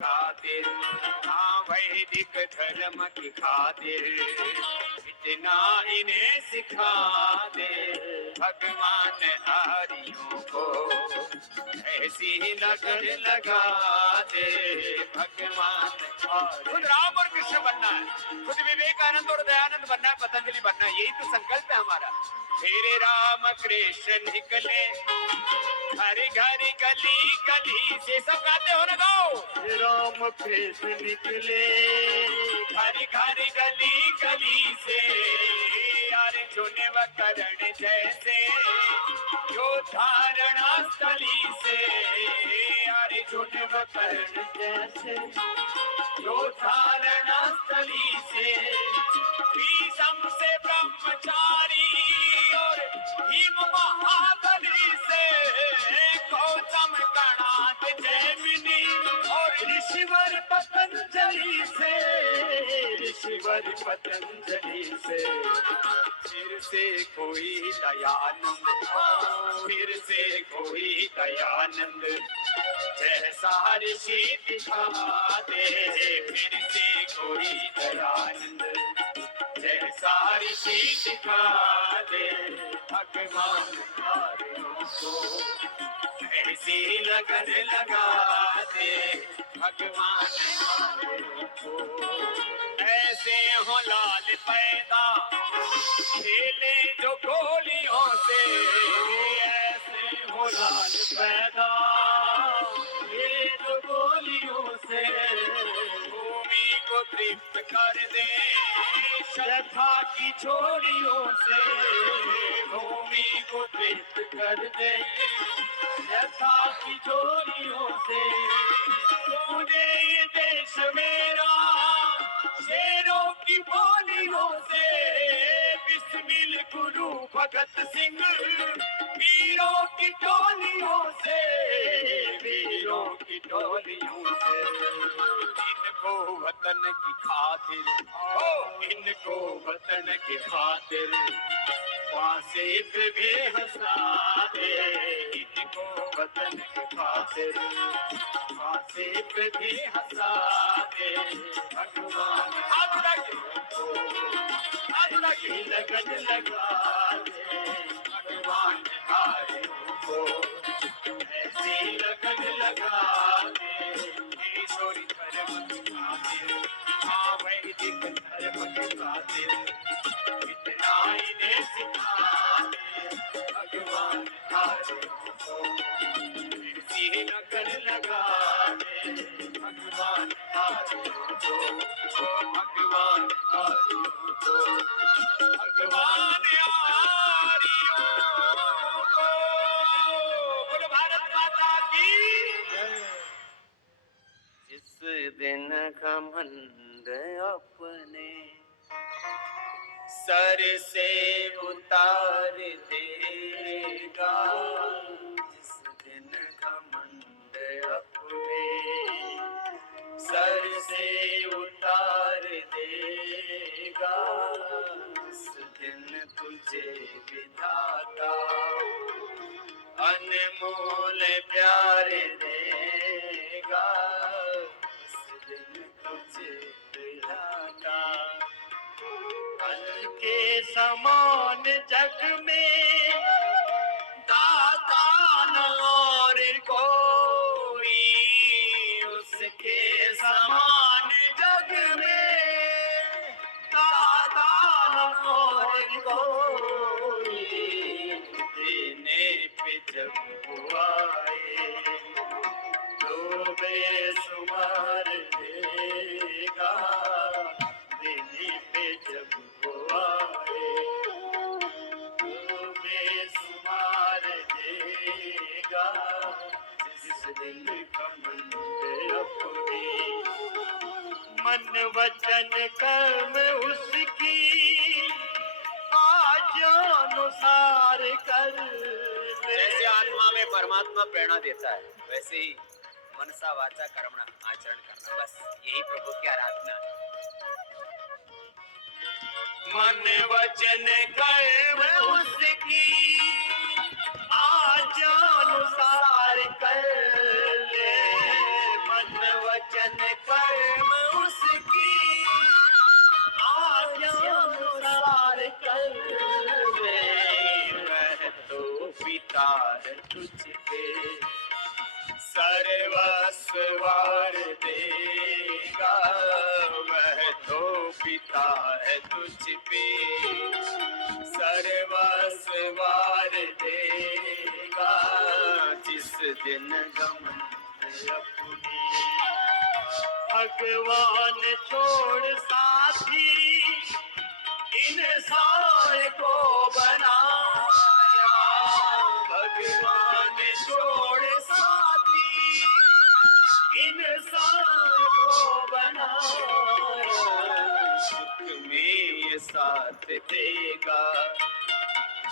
खातिर, हाँ वैदिक धर्म की खातिर इतना इन्हें सिखा दे। भगवान आर्यों को ऐसी लगन लगा दे। भगवान खुद राम और कृष्ण बनना है, खुद विवेकानंद और दयानंद बनना है, पतंजलि बनना है, यही तो संकल्प है हमारा। फिर राम कृष्ण निकले हर घर गली गली से, सब गाते हो ना, गाओ। राम कृष्ण निकले हर घर गली गली से, यार चुने व करण जैसे, जो धारणा स्थली से, यार चुने व करण जैसे, जो धारणा स्थली से, भीषम से ब्रह्मचारी और भीम महाबली से, गौतम गणात जैमिनी और ऋषिवर पतंजलि से, ऋषिवर पतंजलि से, फिर से कोई दयानंद, फिर से कोई दयानंद जैसा ऋषि दिखा दे। फिर से कोई दयानंद जैसा ऋषि दिखा दे। भगवान आर्यों को ऐसी लगन लगा दे। भगवान आर्यों को ऐसे हो लाल पैदा खेले जो गोलियों से, ऐसे हो लाल पैदा खेले जो गोलियों से, भूमि को तृप्त कर दे श्रद्धा की छोलियों से, भूमि को तृप्त कर दे श्रद्धा की छोलियों से। तूने ये देश मेरा शेरों की बोलियों से, बिस्मिल गुरु भगत सिंह वीरों की टोलियों से, वीरों की टोलियों से। इनको वतन की खातिर, ओ इनको वतन की खातिर फांसी पे भी हंसा दे। इनको वतन की खातिर फांसी पे भी हंसा दे। भगवान की लगन लगा दे। भगवान आर्यों को ऐसी लगन लगा दे। ईश्वरी धर्म की खातिर, हाँ वैदिक धर्म की खातिर इतना इन्हें सिखा दे। भगवान आर्यों को ऐसी लगन लगा दे। भगवान आर्यों को, भगवान आर्यों को, भगवान आर्यों को। बोलो भारत माता की। जिस दिन घमंड अपने सर से उतार देगा, जिस दिन घमंड अपने सर से उतार देगा, उस दिन तुझे विधाता अनमोल प्यार देगा। उस दिन तुझे विधाता कल के समान जग में दाता न और कोई, उसके समान जग में दाता न और कोई। देने पे जब वो आए तो बेशुमार देगा। देने पे जब वो आए तो बेशुमार देगा। जिस दिन घमंड अपने मन वचन कर्म उसकी आज अनुसार कर। जैसे आत्मा में परमात्मा प्रेरणा देता है, वैसे ही मनसा वाचा कर्मणा आचरण करना, बस यही प्रभु की आराधना है। मन वचन कर्म उसकी आज अनुसार कर ले। मन वचन विसार देगा, वह तो पिता है तुझ पे सर्वस्व वार देगा। जिस दिन घमंड अपनी भगवान छोड़ साथी, इंसान को बनाया, भगवान छोड़ साथी, इंसान को बनाया। सुख में ये साथ देगा,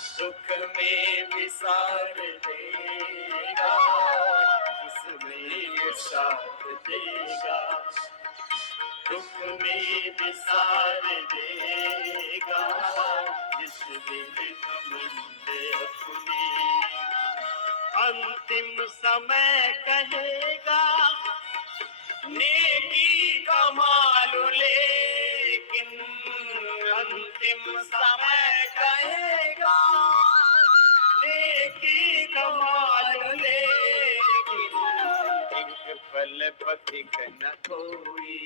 सुख में भी साथ देगा, जिसमें ये साथ देगा, दुख में भी साथ देगा। जिस दिन घमंड अपनी अंतिम समय कहेगा, नेकी कमाल लेकिन अंतिम समय कहेगा, नेकी कमाल लेकिन एक पल पथिक न कोई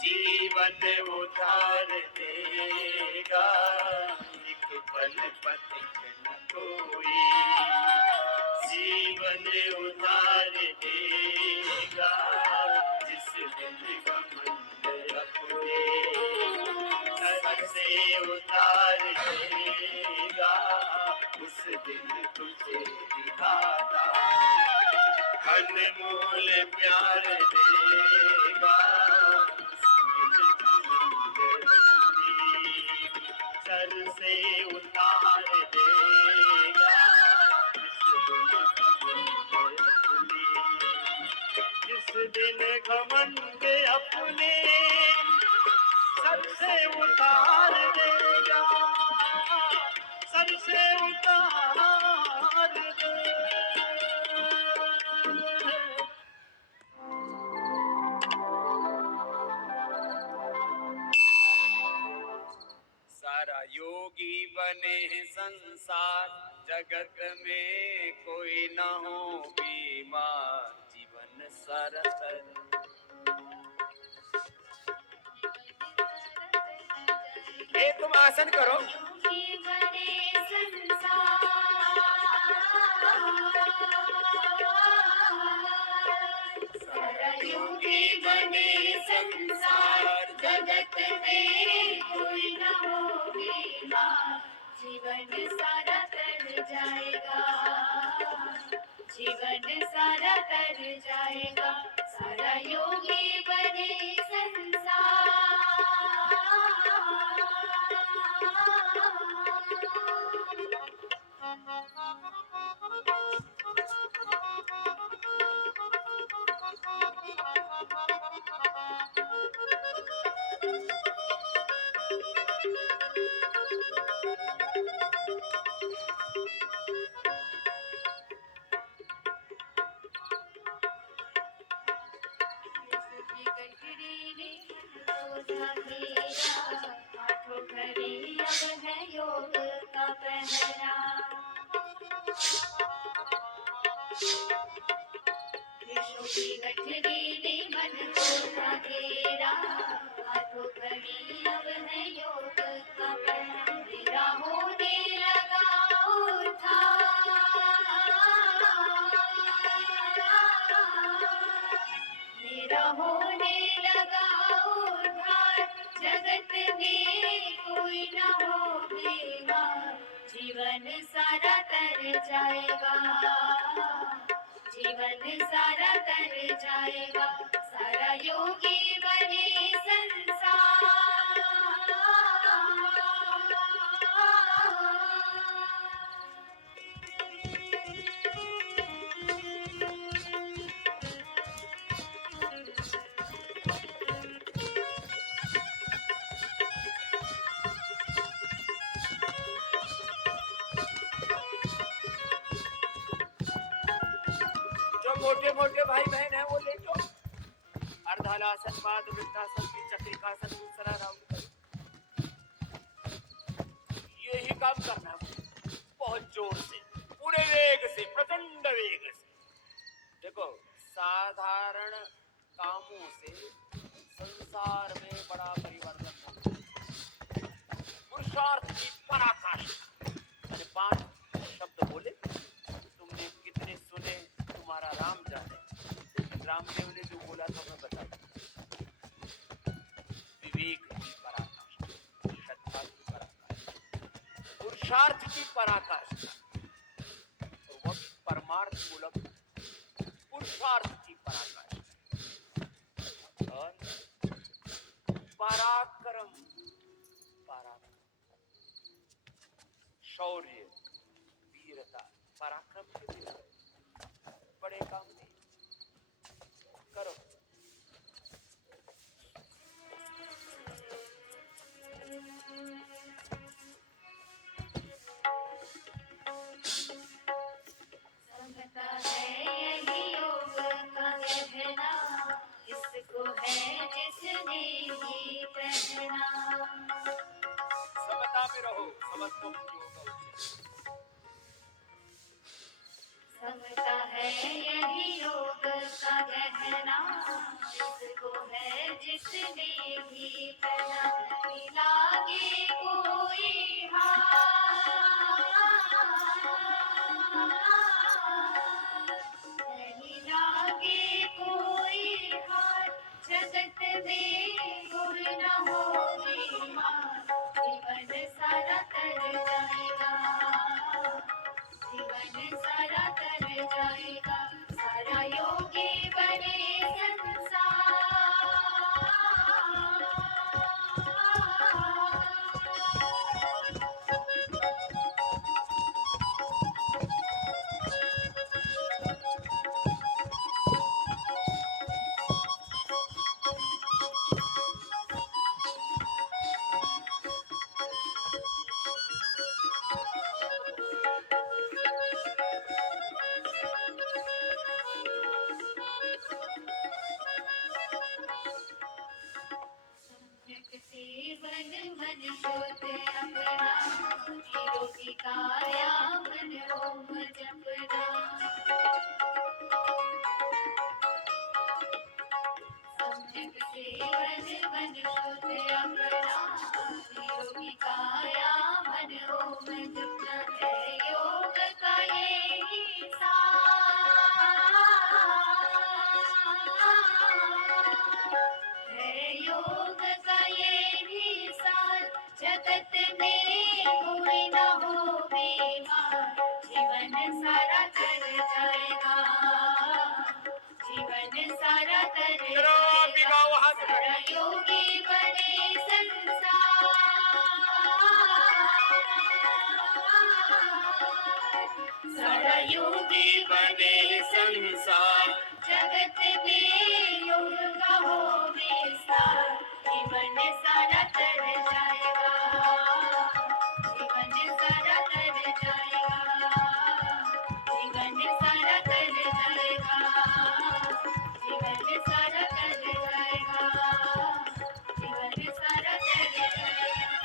जीवन उधार देगा। एक पल पथिक न कोई जीवन उधार देगा। जिस दिन घमंड अपने सर से उतार देगा, उस दिन तुझे दिखाता अनमोल प्यार देगा। सर से उतार देगा, जिस दिन घमंड अपने सर से उतार देगा, सर से उतार देगा। सारा योगी बने संसार, जगत में कोई न हो बीमार, जीवन सरतर। तुम आसन करो। योगी बने संसार, सारा योगी बने संसार, जगत में कोई न हो बीमार, जीवन सारा तर जाएगा, जीवन सारा तर जाएगा। सारा योगी बने संसार। जीवन सारा तर जाएगा, जीवन सारा तर जाएगा। सारा योगी बने संसार। मोटे मोटे भाई बहन है वो ले लो। अर्धालासन, पाद वृत्तासन, चक्रिकासन, दूसरा राउंड यही काम करना है, बहुत जोर से, पूरे वेग से, प्रचंड वेग से। देखो साधारण कामों से संसार में बड़ा परिवर्तन होता है। पुरुषार्थ की पराकाष्ठा। मैंने 5 शब्द बोले, तुमने कितने सुने तुम्हारा राम जाने, लेकिन रामदेव ने जो बोला था मैं बता दूं। विवेक की पराकाष्ठा, श्रद्धा की पराकाष्ठा, पुरुषार्थ की पराकाष्ठा, और वो भी परमार्थ मूलक पुरुषार्थ की पराकाष्ठा, और पराक्रम, पराक्रम, शौर्य, वीरता। पराक्रम के बिना बड़े काम नहीं करो। समता है यही योग का कहना, इसको है जिसने भी पहना। समता में रहो, समत्वम योग उच्यते। समता है यही योग का कहना, इसको है जिसने भी पहना। नहीं लागे कोई नहीं लागे कोई हार, जगत में कोई न हो बीमार। जीवन सारा तर जाएगा, जीवन सारा तर जाएगा। सारा योगी बने सेवन मन शोध अपना, निरोगी काया मन ओम जपना। सम्यक सेवन मन शोध अपना, निरोगी काया मन ओम जपना। है योग का यही है योग का यही सार। जगत में कोई न हो बीमार। जीवन सारा तर जाएगा, जीवन सारा तर जाएगा। सारा योगी बने संसार, सारा योगी बने संसार। जगत में योग का हो विस्तार। जीवन सारा तर जाएगा, जीवन सारा तर जाएगा, जीवन सारा तर जाएगा, जीवन सारा तर जाएगा, जीवन सारा तर जाएगा।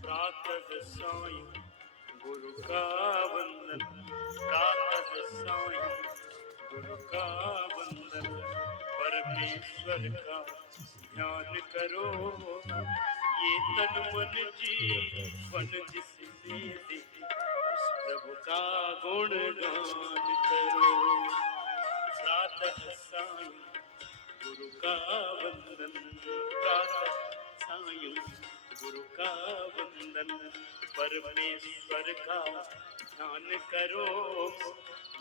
प्रातः सायं गुरु का वंदन, प्रातः सायं गुरु का वंदन। परमेश्वर का ध्यान करो, ये तन मन जीवन जिसने दे, उस प्रभु का गुणगान करो। प्रातः सायं गुरु का वंदन, प्रातः सायं गुरु का वंदन। परमेश्वर का ध्यान करो,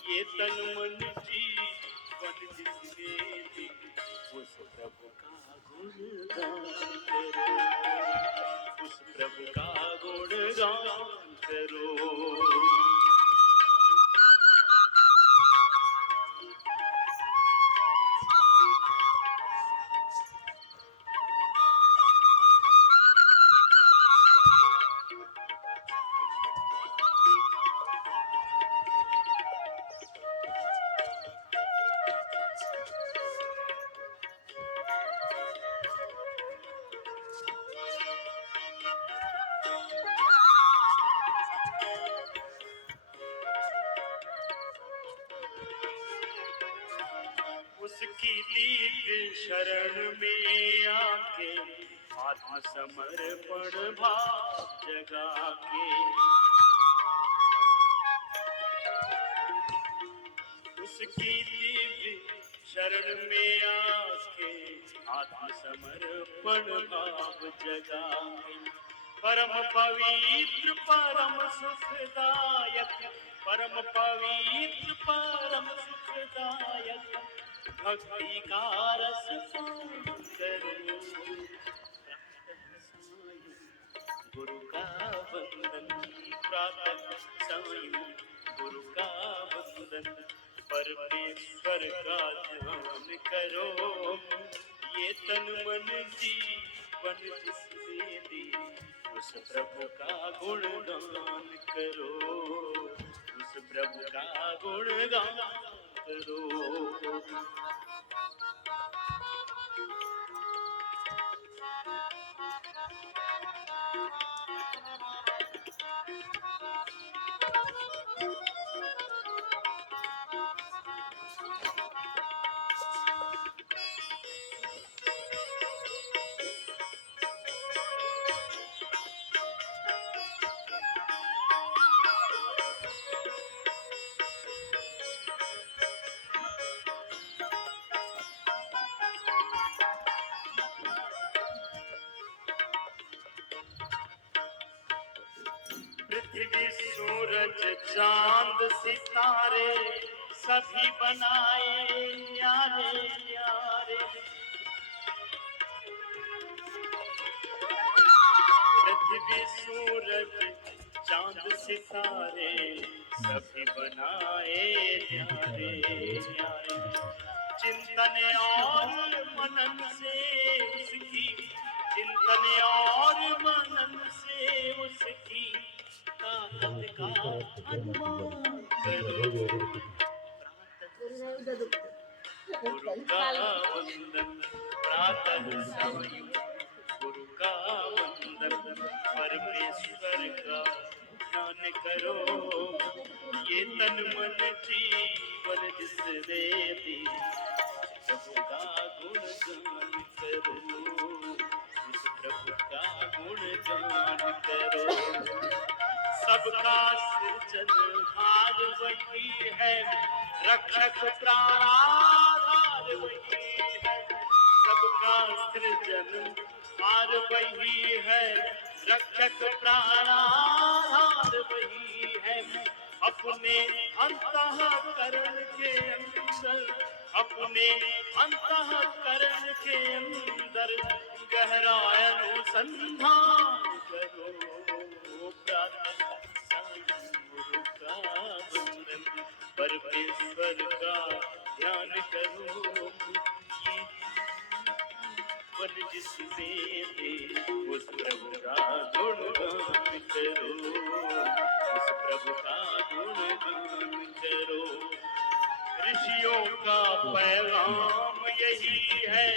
ये तन मन जीवन जिसने दी, उस प्रभु का गुणगान करो, उस प्रभु का गुणगान करो। उसकी दीप शरण में आके आत्मसमर्पण भाव जगा के, उसकी दीप शरण में आके आत्मसमर्पण भाव जगा के, परम पवित्र परम सुखदायक, परम पवित्र परम सुखदायक भक्ति का रस पान करो। गुरु का वंदन प्रातः सायं, गुरु का वंदन परमेश्वर का ध्यान करो। ये तन मन जीवन जिसने दी, उस प्रभु का गुणगान करो, उस प्रभु का गुणगान करो। पृथ्वी सूरज चांद सितारे सभी बनाए न्यारे न्यारे, पृथ्वी सूरज चांद सितारे सभी बनाए न्यारे न्यारे। चिंतन और मनन से उसकी, चिंतन और मनन से उसकी ताकत का अनुमान करो। गुरु का वंदन प्रातः सायं, गुरु का वंदन परमेश्वर का ध्यान करो। ये तन मन जीवन जिसने दी, प्रभु का गुणगान करो, उस प्रभु का गुणगान करो। सबका सृजनहार वही है, रक्षक प्राणाधार वही है। सबका सृजनहार वही है, रक्षक प्राणाधार वही है। अपने अंतःकरण के अंदर, अपने अंतःकरण के अंदर गहरा अनुसंधान करो। प्रातः सायं गुरु का वंदन परमेश्वर का ध्यान करो। मन जिसने दे, उस प्रभु का गुणगान करो, उस प्रभु का गुणगान करो। ऋषियों का पैगाम यही है,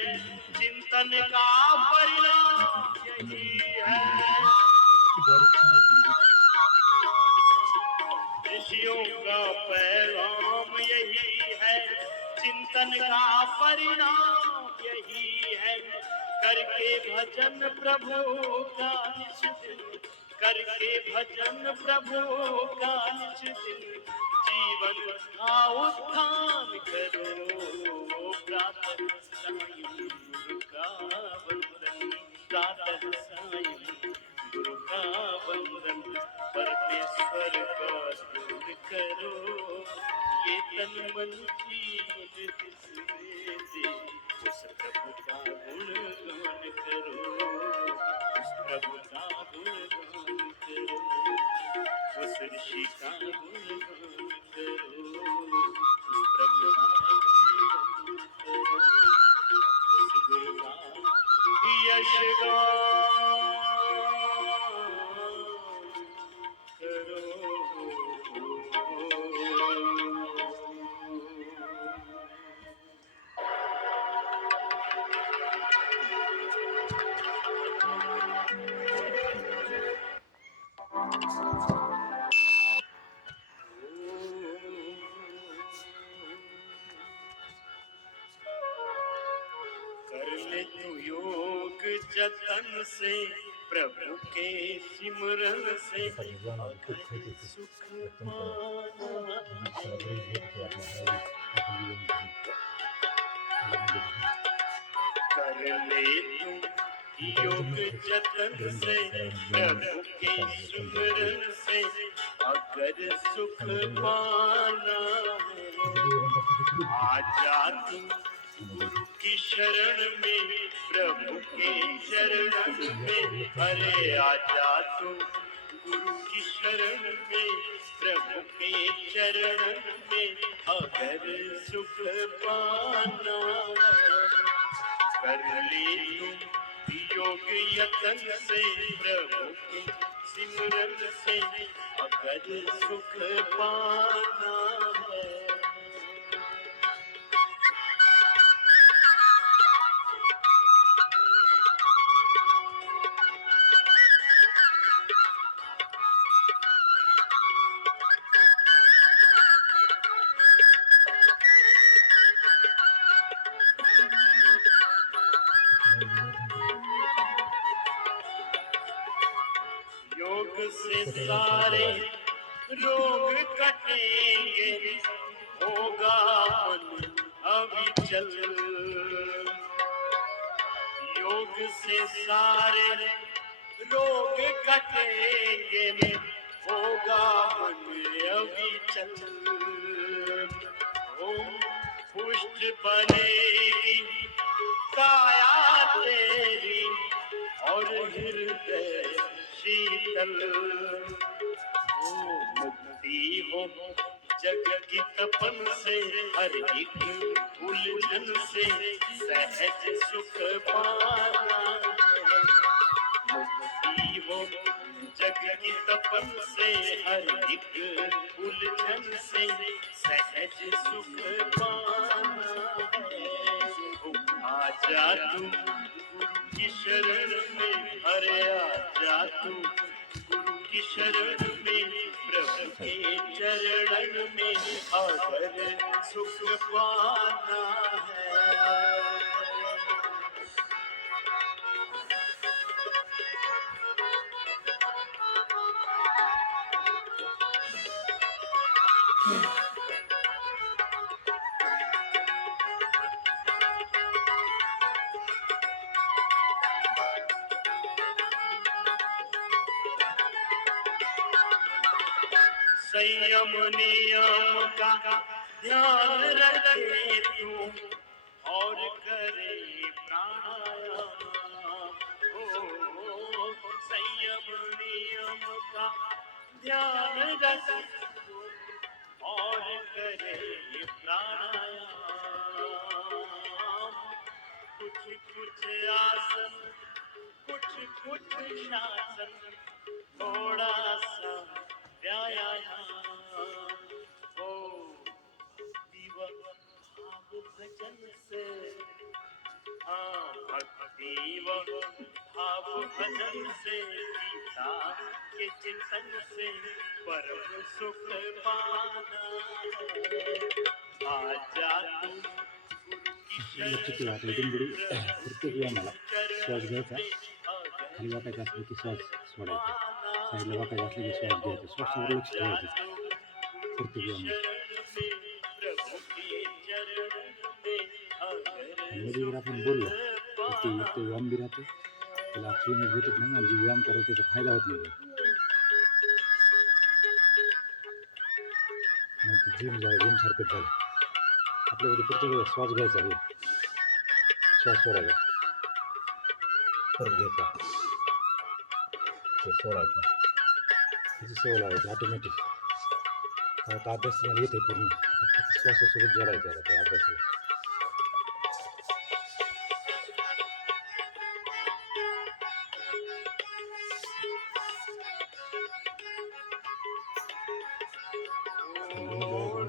चिंतन का परिणाम यही है। ऋषियों का पैगाम यही है, चिंतन का परिणाम यही है। करके भजन प्रभु का निज दिन, करके भजन प्रभु का निज दिन, जीवन का उत्थान करो। प्रातः सायं गुरु का वंदन, प्रातः सायं गुरु का वंदन परमेश्वर का ध्यान करो। ये तन मन जीवन जिसने दे, उस प्रभु का गुणगान प्रभु का गुणगान करो, उस ऋषि का गुणगान करो, उस प्रभु का गुणगान करो, उस गुरु का यश गान करो। कर ले तू योग जतन से, प्रभु के सिमरन से अगर सुख पाना है। कर ले तू योग जतन से, प्रभु के सिमरन से अगर सुख पाना है। आजा तू गुरु की शरण में, प्रभु के चरण में, अरे आजा तू गुरु की शरण में, प्रभु के चरण में अगर सुख पाना है। कर ले तुम योग यतन से, प्रभु के सिमरन से अगर सुख पाना है। योग से सारे रोग कटेंगे, होगा मन अविचल। योग से सारे रोग कटेंगे, होगा मन अविचल। ओम पुष्ट बनेगी काया तेरी और हृदय शीतल। ओ मुक्ति हो जग की तपन से, हर एक उलझन से सहज सुख पाना है। मुक्ति हो जग की तपन से, हर एक उलझन से सहज सुख पाना है। आजा तू गुरु की शरण में, अरे आजा तू गुरु की शरण में, प्रभु के चरण में अगर सुख पाना है। संयम नियम का ध्यान रखे तू और करे प्राणायाम। ओ संयम नियम का ध्यान रखे तू और करे प्राणायाम। कुछ कुछ आसन, कुछ कुछ शासन, थोड़ा सा व्यायाम। ओ भक्ति व भाव भजन से, हाँ भक्ति व भाव भजन से, गीता के चिंतन से परम सुख पाना है। आजा तू गुरु की लक्षात शरण ठेवा इथून पुढे प्रत्येक वेळा श्वास घ्यायचा, खाली वाटायचं असलं की श्वास सोडायचा, साईडला वाटायचं असलं की श्वास घ्यायचा, श्वासावर लक्ष ठेवायचं प्रत्येक वेळा। मध्ये जर आपण बोललो तर ते एक तर व्यायाम बी राहतो, त्याला ऑक्सिजन भेटत नाही आणि जे व्यायाम करायचा त्याचा फायदा होत नाही। मग ते जिम सारखंच झालं आपल्याकडे। प्रत्येक वेळा श्वास घ्यायचा, श्वास सोडायचा, परत घ्यायचा, ते सोडायचं त्याची सवय लावायची ऑटोमॅटिक. आता अभ्यास तुम्हाला येते पूर्ण. फक्त श्वासासोबत जोडायचं आहे त्या अभ्यासाला.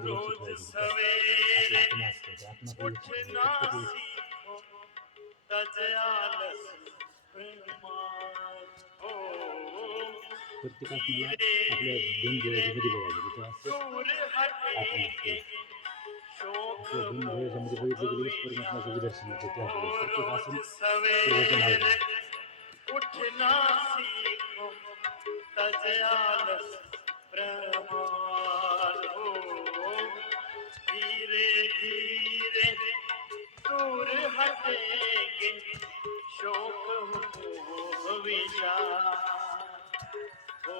रोज सवेरे उठना सीखो तज आलस प्रमाद हो. प्रत्येकात मला आपल्या 2 डोळ्याच्या मध्ये बघायचं तिथं असं दूर हटेंगे शोक आपल्या 2 डोळ्याच्या मध्ये बघितलं गेलं परमात्म्याचं विदर्शन होतं त्या प्रत्येक आसन रोज पूर्वचं नाव सवेरे उठना सीखो तज आलस प्रमाद हो. धीरे धीरे दूर हटेंगे शोक हो विचार हो.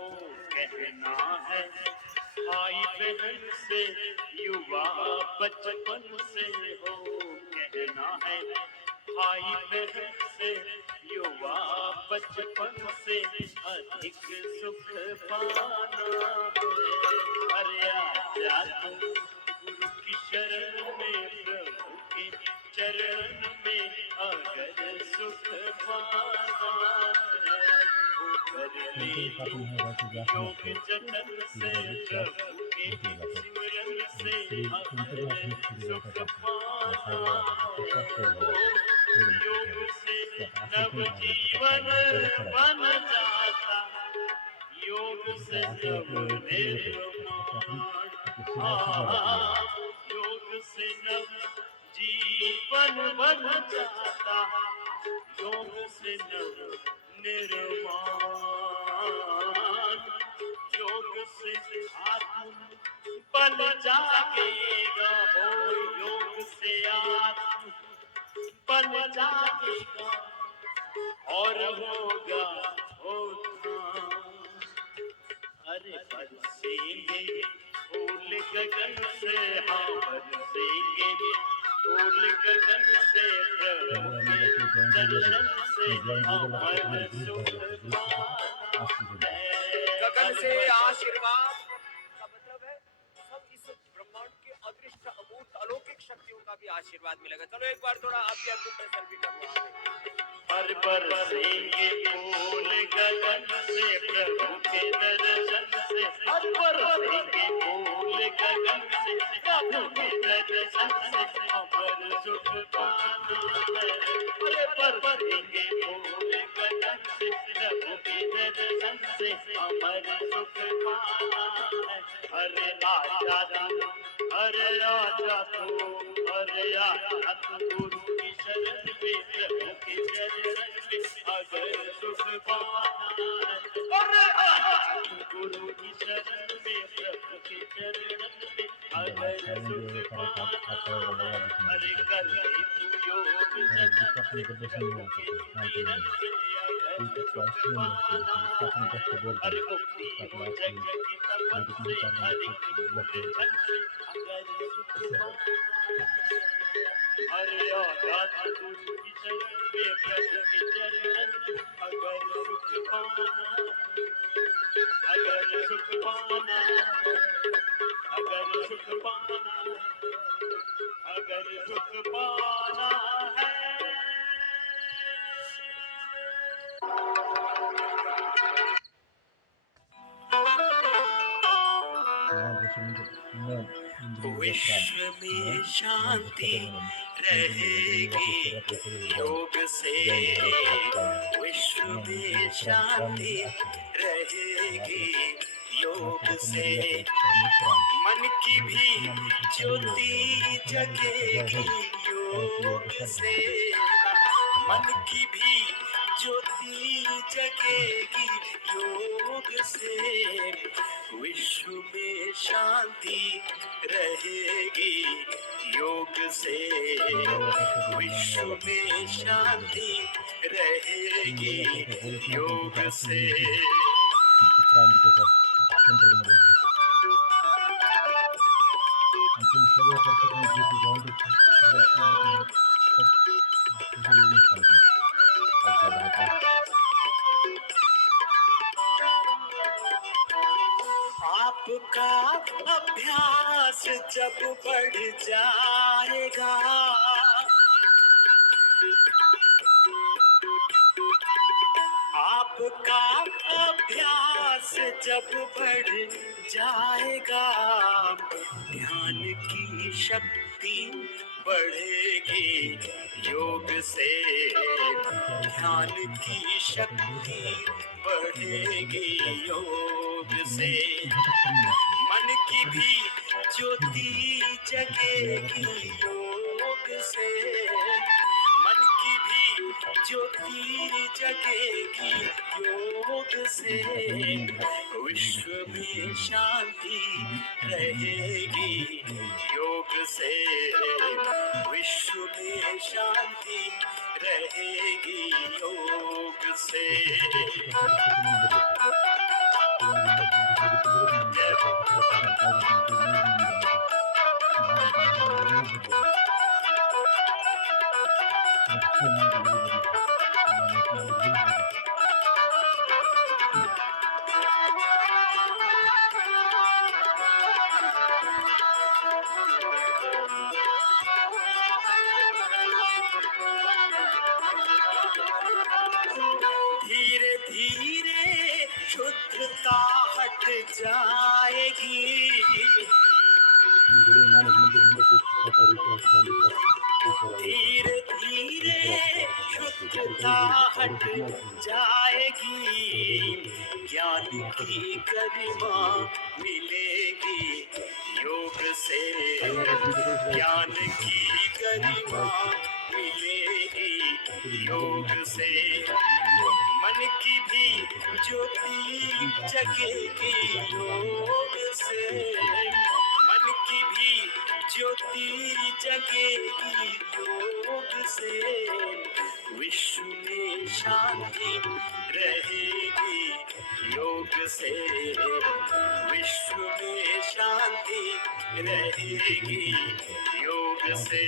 कहना है भाई बहन से युवा बचपन से हो. कहना है भाई बहन से युवा बचपन से अधिक सुख पाना है. अरे आजा तुम गुरु की शरण में प्रभु के चरण में अगर सुख पाना है वो कर ले योग जतन से प्रभु के सिमरन से अगर सुख पाना है. योग से नव जीवन बन जाता योग से नव निर्माण. योग से नव जीवन बन जाता योग से नव निर्माण. योग से आत्म बल जागेगा हो. योग से आत्म बल जागेगा और होगा होता. अरे बरसेंगे फूल गगन से हाँ बरसेंगे फूल गगन से प्रभु के दर्शन से अमर सुख पाना है. गगन से आशीर्वाद का मतलब है सब इस ब्रह्मांड के अदृष्ट अमूर्त अलौकिक शक्तियों का भी आशीर्वाद मिलेगा. चलो एक बार थोड़ा आपके अपने सेल्फी करते हर बरसेंगे फूल गगन से प्रभु के दर्शन से. हर बरसेंगे फूल गगन से प्रभु के दर्शन से अमर सुख पाना है. अरे बरसेंगे फूल गगन से प्रभु के दर्शन से अमर सुख पाना है. अरे आजा तू अरे आजा तू अरे आजा तू गुरु की शरण में प्रभु के चरण में अगर सुख पाना है. अरे आजा तू गुरु की शरण में प्रभु के चरण में अगर सुख पाना है. अरे कर ले तू योग जतन से प्रभु के चरण से अगर सुख पाना है. अरे मुक्ति हो जग की तपन से हरि धन से अगर सुख पाना है. अरे आजा गुरु की शरण में प्रभु के चरण में अगर सुख पाना है. अगर सुख पाना है. अगर सुख पाना है. अगर सुख पाना है. विश्व में शांति रहेगी योग से. विश्व में शांति रहेगी योग से. मन की भी ज्योति जगेगी योग से. मन की भी ज्योति जगेगी योग से. विश्व में शांति रहेगी योग से. विश्व में शांति रहेगी योग से. आपका अभ्यास जब बढ़ जाएगा, आपका अभ्यास जब बढ़ जाएगा, ध्यान की शक्ति बढ़ेगी योग से, ध्यान की शक्ति बढ़ेगी योग से, मन की भी ज्योति जगेगी योग से, मन की भी ज्योति जगेगी योग से, विश्व में शांति रहेगी योग से, विश्व में शांति रहेगी योग से। धीरे धीरे शुद्धता हट जाएगी, धीरे धीरे शुद्धता हट जाएगी, ज्ञान की गरिमा मिलेगी योग से, ज्ञान की गरिमा मिलेगी योग से, मन की भी ज्योति जगेगी योग से, मन की भी ज्योति जगेगी योग से, विश्व में शांति रहेगी योग से, विश्व में शांति रहेगी योग से।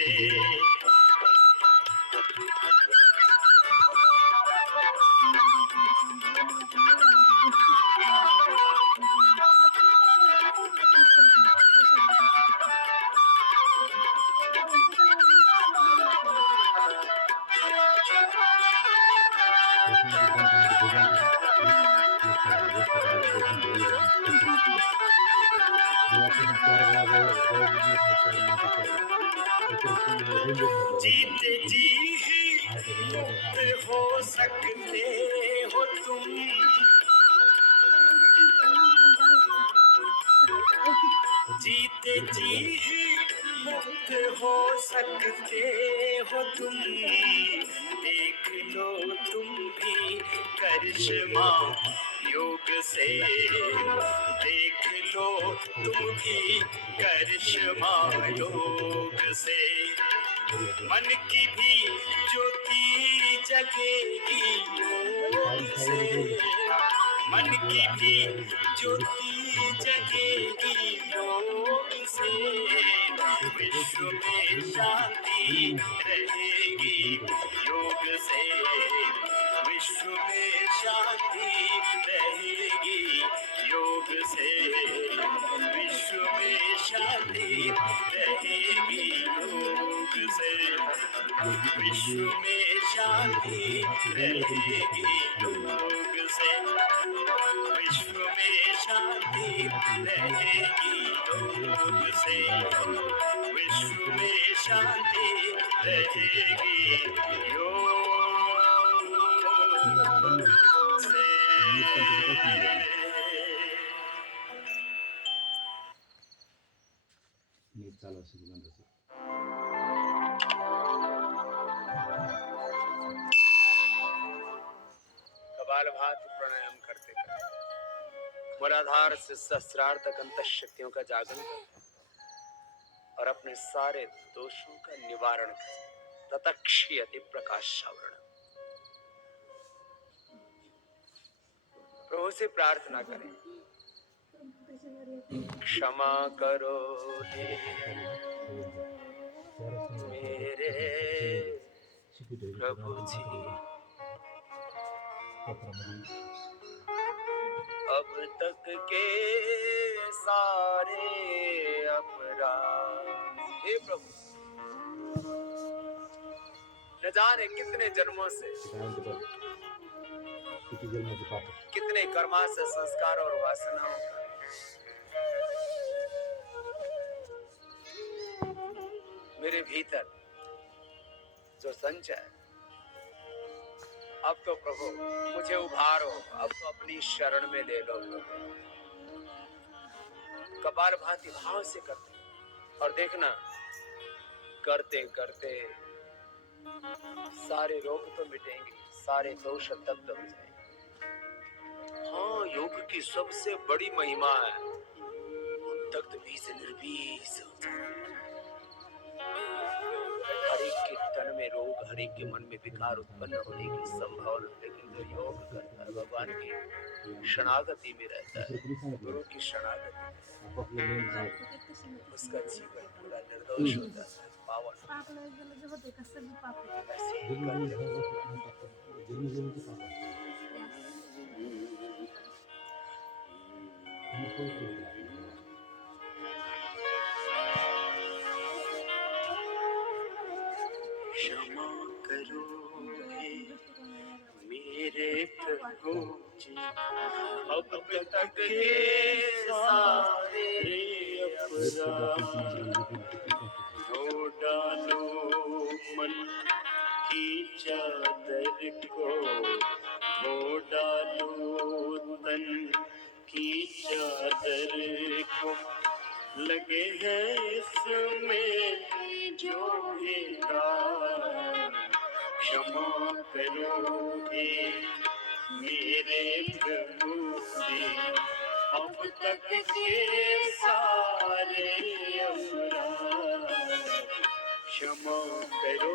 जीते जी ही मुक्त हो सकते हो तुम, जीते जी ही मुक्त हो सकते हो तुम, देख लो तुम भी करिश्मा योग से, देख लो तुम भी करिश्मा योग से, मन की भी ज्योति जगेगी योग से, मन की भी ज्योति जगेगी योग से, विश्व में शांति रहेगी योग से, विश्व में शांति रहेगी योग से, विश्व में शांति रहेगी योग से, विश्व में शांति रहेगी योग से, विश्व में शांति रहेगी योग से, विश्व में शांति रहेगी योग से। कपालभाति प्राणायाम करते करते मूलाधार से सहस्रार तक अंत शक्तियों का जागरण कर और अपने सारे दोषों का निवारण कर। ततक्षयति प्रकाशावरण। प्रभु से प्रार्थना करें, क्षमा करो हे मेरे प्रभु जी, अब तक के सारे अपराध। हे प्रभु, न जाने कितने जन्मों से, किती जन्माचे पाप कितने कर्मा से, संस्कार और वासनाओं का मेरे भीतर जो संचय, अब तो प्रभु मुझे उभारो, अब तो अपनी शरण में ले लो प्रभु। कपाल भांति भाव से करते और देखना, करते करते सारे रोग तो मिटेंगे, सारे दोष दग्ध हो जाएंगे। हाँ, योग की सबसे बड़ी महिमा है, दग्ध बीज निर्बीज हो जाए। हर एक के तन में रोग, हर एक के मन में विकार उत्पन्न होने की संभावना, लेकिन जो योग करता है भगवान की शरणागति में रहता है, गुरु की शरणागति में, उसका जीवन पूरा निर्दोष हो जाता है, पावन। ऐसे ही करते क्षमा करो हे मेरे प्रभु जी, अब तक के सारे अपराध धो डालो मन की चादर को, धो डालो तन की चादर को, लगे हैं इसमें जो भी दाग। क्षमा करो हे मेरे प्रभु जी, अब तक के सारे अपराध क्षमा करो।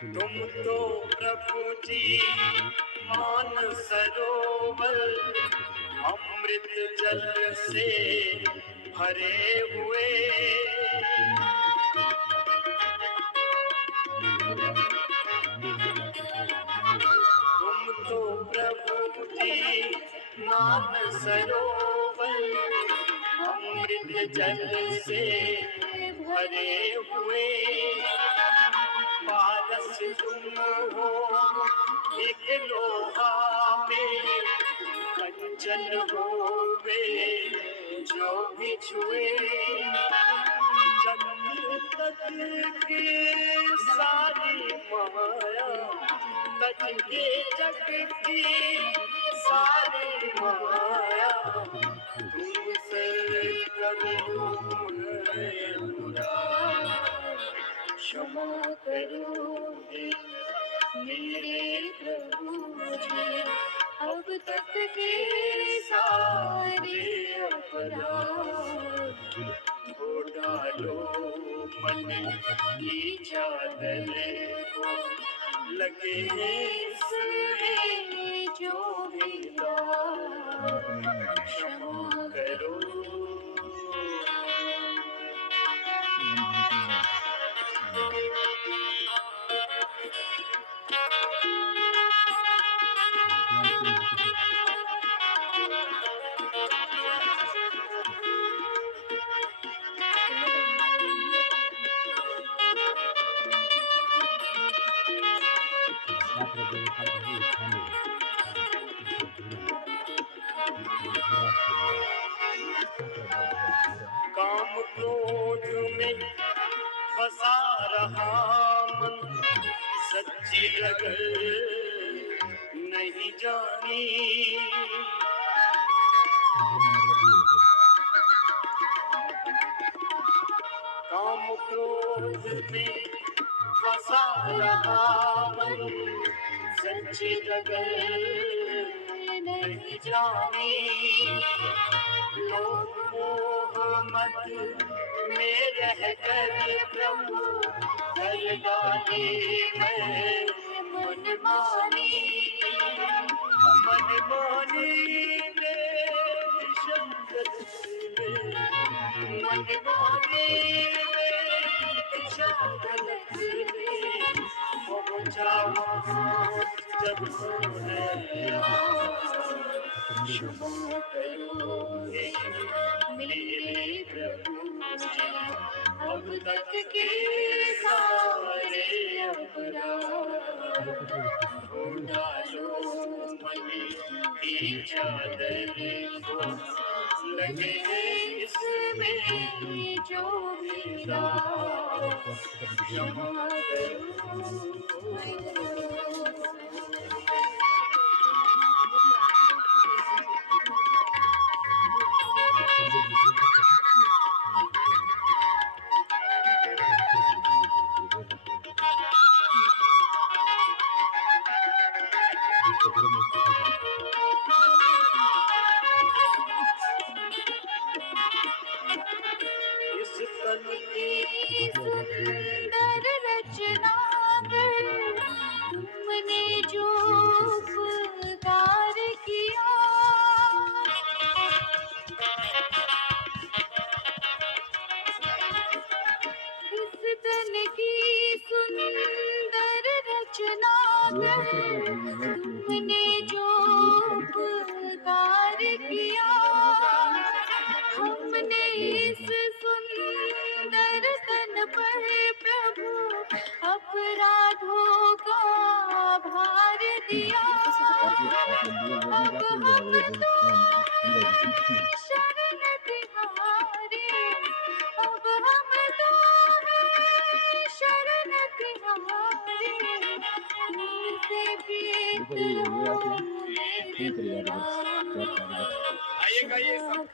तुम तो प्रभु जी मान सरोवर अमृत जल से भरे हुए, तुम तो प्रभु जी मान सरोवर अमृत जल से भरे हुए, पारस तुम हो एक लोहा में, कंचन होवे जो भी छुए, जन्म तक की सारी माया, तक के जग की सारी माया, तुमसे करूं है अनुराग। क्षमा करो हे मेरे प्रभु जी, अब तक के सारे अपराध धो डालो मन की चादर को, लगे इसमें जो भी दाग। क्षमा करो। काम क्रोध में फंसा रहा मन, सच्ची लगन नहीं जानी, काम क्रोध में फंसा रहा मन, सच्ची लगन नहीं जाने लोभ मोह मत में रहकर प्रभु कर डाले मैं मनमानी मनमानी में शंकर मनमानी में शंकर पहुंचा जब क्षमा करो मेरे प्रभु अब तक के सारे अपराध धो डालो मन की चादर को लगे इसमें जो मेरा क्षमा इस तन की सुंदर रचना कर तुमने जो उपकार किया इस तन की सुंदर रचना कर तुमने जो उपकार किया हमने इस सुंदर तन पर प्रभु अपराधों का भार दिया अब हम तो शरण तिहारे अब हम तो शरण तिहारे तुमसे प्रीत हो मेरा आइएगा ये सब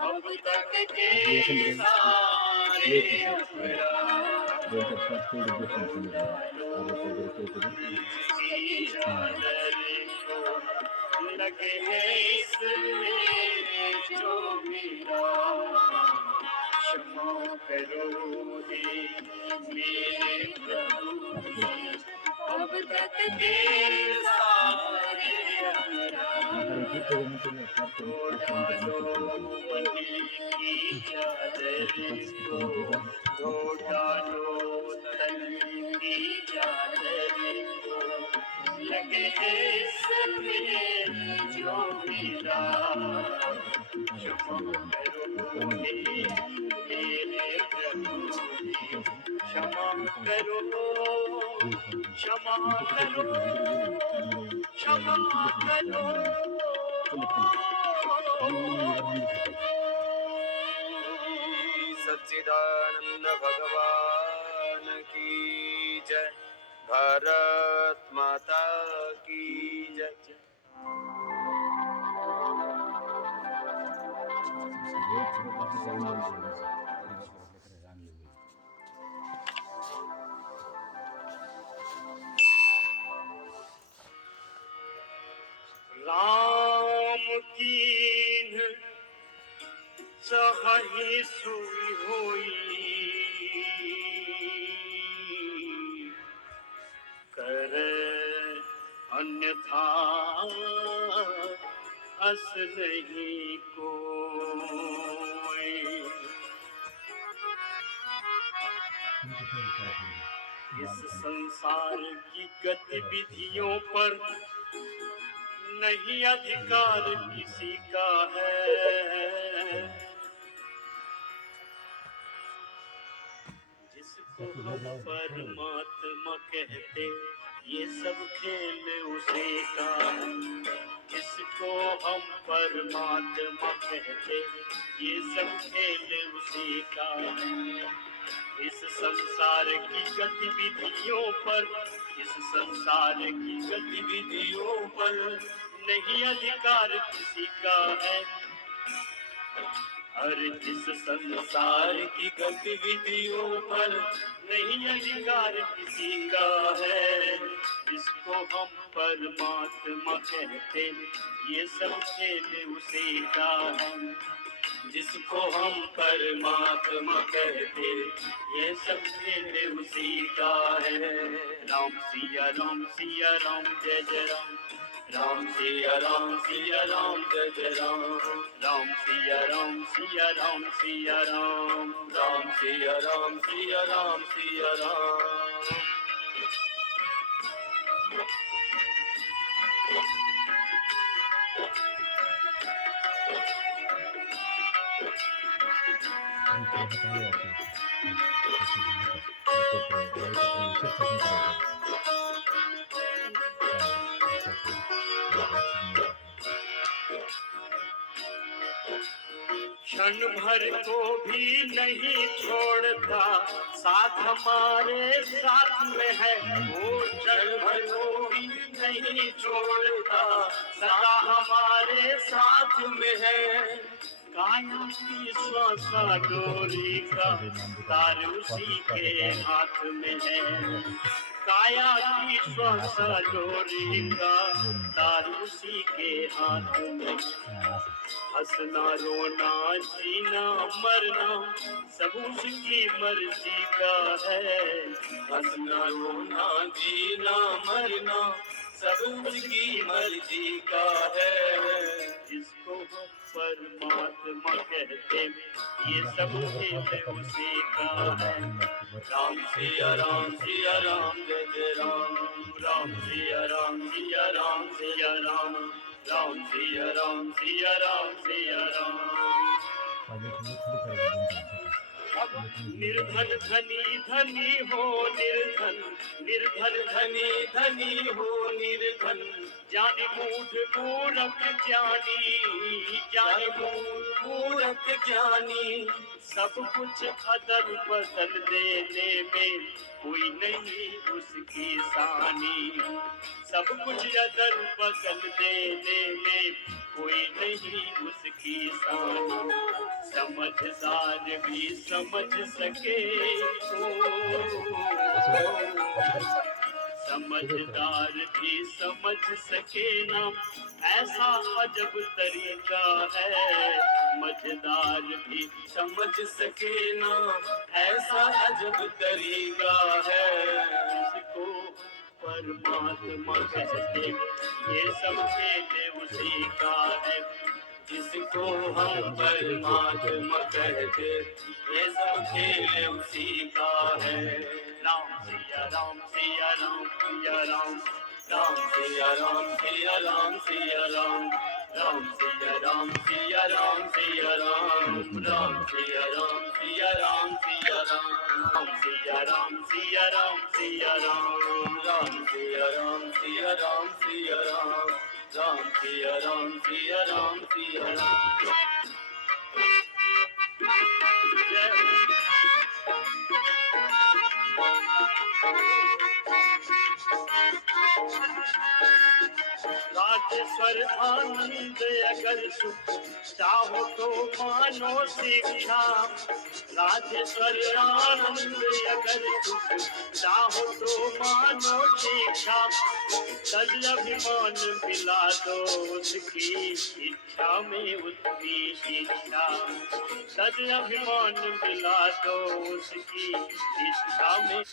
अब तक के सारे अपराध लगे हैं इसमें जो मेरा क्षमा करो मेरे प्रभु अब तक के सारे अपराध धो डालो मन की चादर को धो डालो तन की चादर को लगे हैं इसमें जो मेरा क्षमा करो मेरे प्रभु क्षमा करो क्षमा करो क्षमा करो सच्चिदानंद भगवान की जय भारत माता की जय राम कीन चाहे सोई होई कर अन्यथा अस नहीं कोई इस संसार की गतिविधियों पर नहीं अधिकार किसी का है जिसको हम परमात्मा कहते ये सब खेल उसे का जिसको हम परमात्मा कहते ये सब खेल उसे का इस संसार की गतिविधियों पर इस संसार की गतिविधियों पर नहीं अधिकार किसी का है और इस संसार की गतिविधियों पर नहीं अधिकार किसी का है। जिसको हम परमात्मा कहते ये सब खेल उसी का है। जिसको हम परमात्मा कहते ये सब खेल उसी का है। राम सिया राम जय जय राम। राम सिया राम जय जय राम। राम सिया राम सिया राम। राम सिया राम सिया राम। क्षण भर को भी नहीं छोड़ता साथ हमारे साथ में है। वो क्षण भर को भी नहीं छोड़ता सदा हमारे साथ में है। काया की श्वासा डोरी का तार उसी के हाथ में है। काया की श्वासा डोरी का तार उसी के हाथ में। हंसना रोना जीना मरना सब उसकी मर्जी का है। हंसना रोना जीना मरना सब उसकी मर्जी का है। जिसको हम परमात्मा कहते ये सब खेल उसी का है। राम सिया राम जय जय राम। राम सिया राम सिया राम। राम सिया राम सिया राम। निर्धन धनी धनी हो निर्धन। निर्धन धनी धनी हो निर्धन। जानी मूढ़ मूरख ज्ञानी। जानी मूरख ज्ञानी। सब कुछ अदल बदल देने में कोई नहीं उसकी सानी। सब कुछ अदल बदल देने में कोई नहीं उसकी सानी। समझदार भी समझ सके समझदार भी समझ सके ना ऐसा अजब तरीका है। समझदार भी समझ सके ना ऐसा अजब तरीका है। इसको परमात्मा कहते ये सब खेल उसी का है। जिसको हम परमात्मा कहते ये सब खेल उसी का है। राम सिया राम सिया राम। राम सिया राम सिया राम। राम सिया राम सिया राम। राम सिया राम सिया राम। राम सिया राम सिया राम। राम सिया राम सिया राम। राम सिया राम सिया राम। राजेश्वर आनंद अगर सुख चाहो तो मानो शिक्षा। राजेश्वर आनंद अगर सुख चाहो तो मानो शिक्षा। तज अभिमान मिला दो उसकी इच्छा में उसकी इच्छा। तज अभिमान मिला दो उसकी इच्छा में।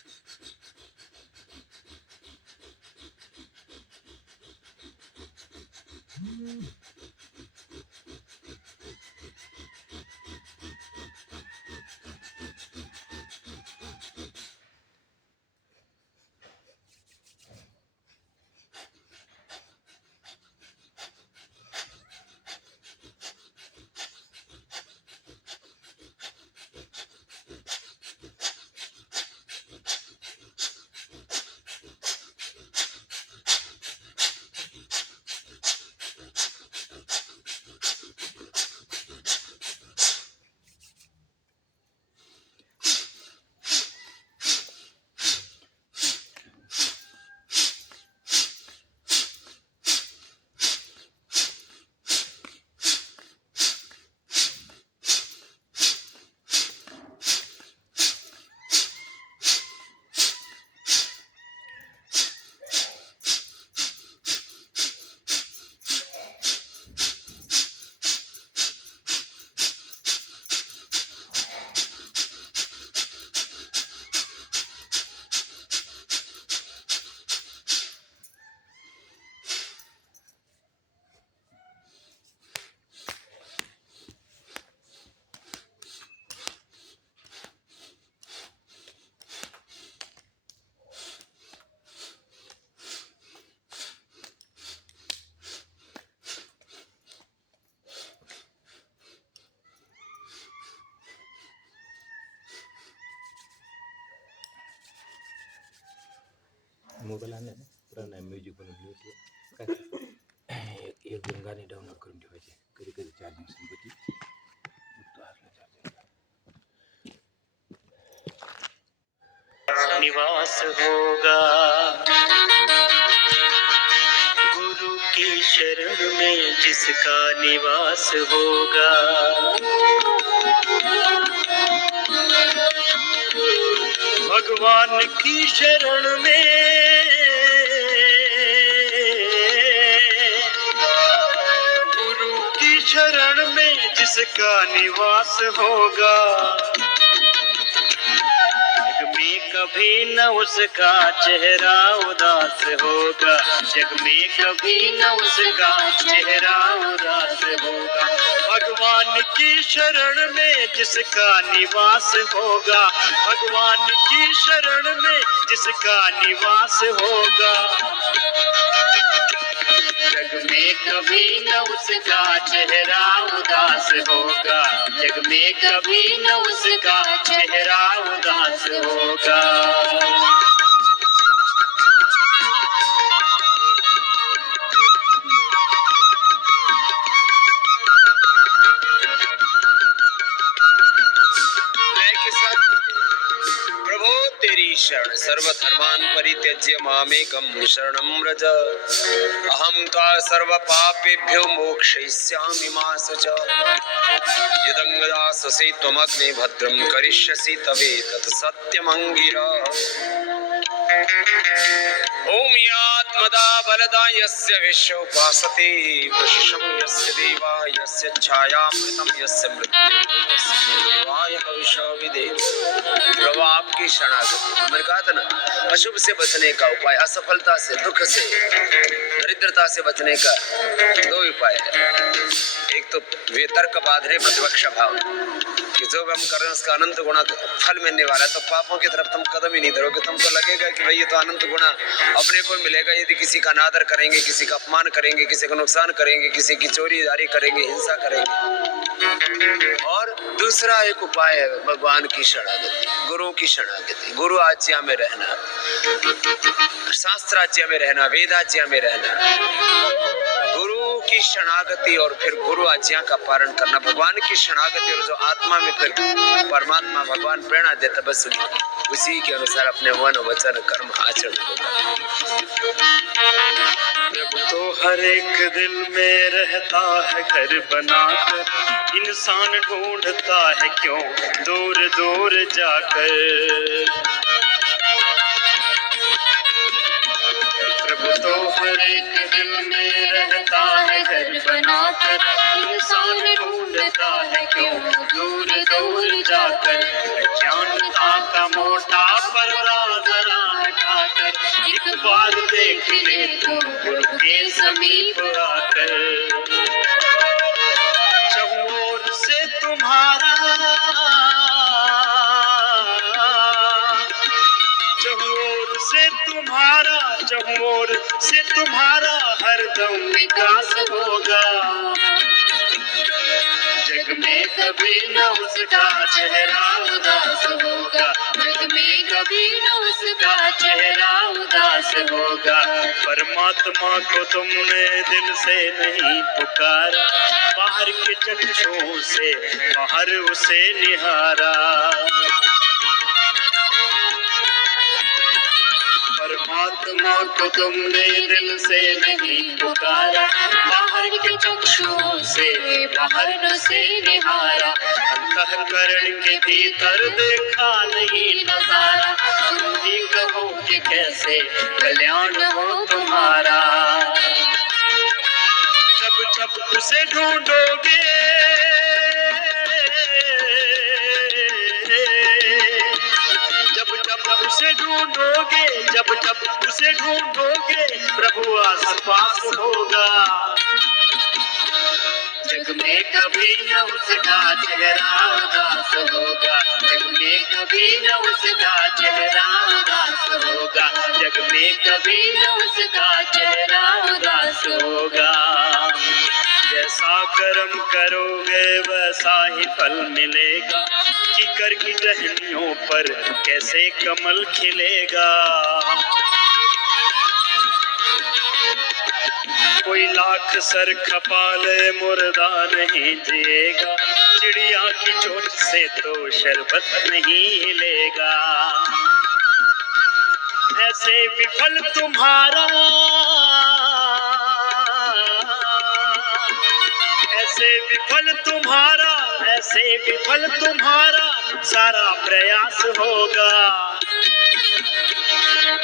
मोबाईलने पुन्हा म्युझिक बनवली होती काय एक दोन गाणी डाउनलोड करून ठेवायचे कधी कधी चार्जिंग संपत्ती निवास होगा गुरु के शरण में जिसका निवास होगा भगवान की शरण में गुरु की शरण में जिसका निवास होगा जग में कभी न उसका चेहरा उदास होगा जग में कभी न उसका चेहरा उदास होगा भगवान की शरण में जिसका निवास होगा भगवान की शरण में जिसका निवास होगा जग में कभी न उसका चेहरा उदास होगा जग में कभी न उसका चेहरा उदास होगा प्रभो तेरी शरण सर्वधर्मान् परित्यज्य मामेकं शरणं व्रज अहं त्वा सर्वपापेभ्यो मोक्षयिष्यामि मा शुच यदङ्गदाससि त्वमग्ने भद्रं करिष्यसि तवेतत् सत्यमङ्गिरा ओम यात्मदा बलदा यस्य विश्व उपासते प्रशिशं यस्य देवा यस्य छायामृतं यस्य मृत्युवाय हविषा विदे प्रभु आपकी शरणागति मैंने कहा था ना अशुभ से बचने का उपाय असफलता से दुख से दरिद्रता से बचने का दो उपाय है एक तो वितर्क बाधरे प्रतिपक्ष भाव कि जो भी हम कर रहे हैं उसका अनंत गुणा फल मिलने वाला है तो पापों की तरफ तुम कदम ही नहीं धरोगे तुमको लगेगा कि भाई ये तो अनंत गुणा अपने को मिलेगा यदि किसी का अनादर करेंगे किसी का अपमान करेंगे किसी का नुकसान करेंगे किसी की चोरी जारी करेंगे हिंसा करेंगे और दूसरा एक उपाय है भगवान की शरणागति गुरु की शरणागति गुरु आज्ञा में रहना शास्त्र आज्ञा में रहना वेद आज्ञा में रहना गुरु की शरणागति और फिर गुरु आज्ञा का पालन करना भगवान की शरणागति और जो आत्मा में फिर परमात्मा भगवान प्रेरणा देता बस उसी के अनुसार अपने मन वचन कर्म आचरण होगा प्रभु तो हर एक दिल में रहता है घर बनाकर इंसान ढूंढता है क्यों दूर दूर जाकर प्रभु तो हर एक दिल में रहता है घर बनाकर इंसान ढूंढता है क्यों दूर दूर जाकर जानता का मोटा पर्दा जरा हटाकर एक बार देख ले तू गुरु के समीप आकर चहुओर से तुम्हारा चहुओर से तुम्हारा हरदम विकास होगा जग में कभी न उसका चेहरा उदास होगा जग में कभी न उसका चेहरा उदास होगा परमात्मा को तुमने दिल से नहीं पुकारा बाहर के चक्षुओं से बाहर उसे निहारा परमात्मा को तुमने दिल से नहीं पुकारा बाहर के चक्षुओं से बाहर से निहारा अंतःकरण के भीतर देखा नहीं नजारा तुम ही कहो कि कैसे कल्याण हो तुम्हारा जब जब उसे ढूंढोगे उसे ढूंढोगे जब जब उसे ढूंढोगे प्रभु आस पास होगा जग में कभी न उसका चेहरा उदास होगा जग में कभी न उसका चेहरा उदास होगा जग में कभी न उसका चेहरा उदास होगा जैसा कर्म करोगे वैसा ही फल मिलेगा कीकर की टहनियों पर कैसे कमल खिलेगा कोई लाख सर खपा ले मुर्दा नहीं जिएगा, चिड़िया की चोट से तो शरबत नहीं हिलेगा। ऐसे विफल तुम्हारा, ऐसे विफल तुम्हारा, ऐसे विफल तुम्हारा सारा प्रयास होगा।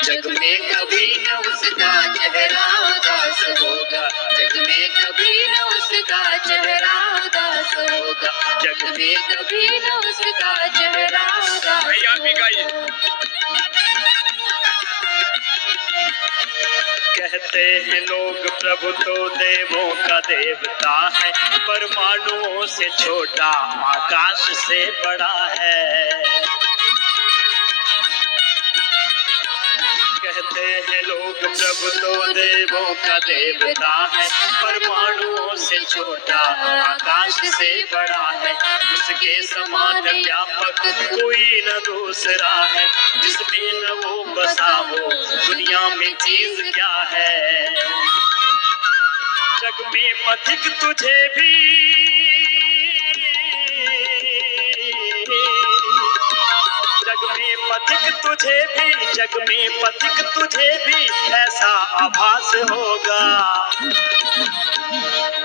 जग में कभी न उसका चेहरा उदास होगा, जग में कभी न उसका चेहरा उदास होगा, जग में कभी न उसका चेहरा उदास भैया भी गाइए। कहते हैं लोग प्रभु तो देवों का देवता है, परमाणुओं से छोटा आकाश से बड़ा है। कहते हैं लोग प्रभु तो देवों का देवता है, परमाणुओं से छोटा आकाश से बड़ा है। उसके समान व्यापक कोई न दूसरा है, जिसमें न वो बसा हो दुनिया में चीज क्या है। जग में पथिक तुझे भी, जग में पथिक तुझे भी, जग में पथिक तुझे भी ऐसा आभास होगा।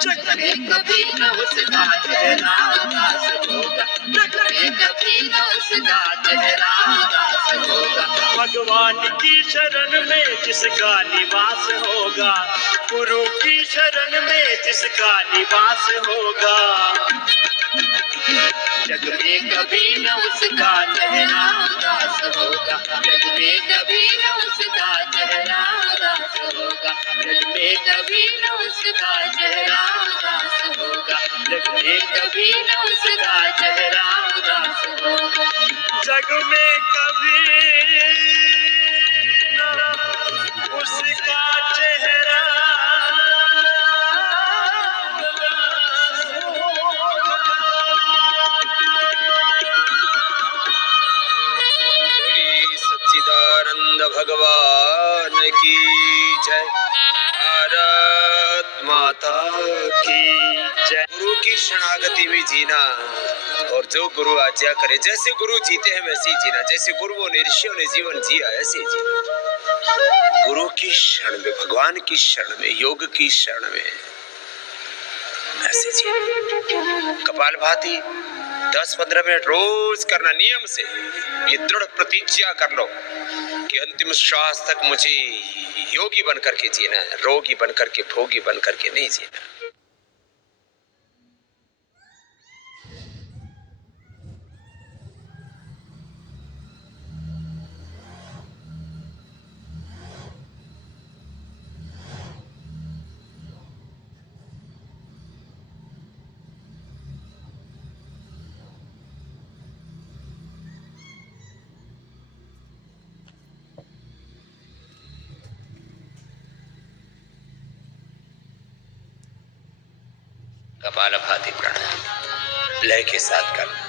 जग में कभी न उसका चेहरा उदास होगा, जग में कभी न उसका चेहरा उदास होगा। भगवान की शरण में जिसका निवास होगा, गुरु की शरण में जिसका निवास होगा। जग में कभी न उसका चेहरा उदास होगा, जग में कभी न उसका चेहरा उदास होगा, जग में कभी न उसका चेहरा उदास होगा, जग में कभी न उसका चेहरा उदास होगा। जग में कभी न उसका चेहरा सच्चिदानंद भगवान की जय। भारत माता की जय। गुरु की शरणागति में जीना, और जो गुरु आज्ञा करे, जैसे गुरु जीते हैं वैसे ही जीना, जैसे गुरुओं ने ऋषियों ने जीवन जिया ऐसे ही जीना। गुरु की शरण में, भगवान की शरण में, योग की शरण में ऐसे जीना। कपालभाति 10-15 मिनट रोज करना नियम से। ये दृढ़ प्रतिज्ञा कर लो कि अंतिम श्वास तक मुझे योगी बन करके जीना है, रोगी बन करके, भोगी बन करके नहीं जीना। कपालभाति प्राणायाम लय के साथ करना।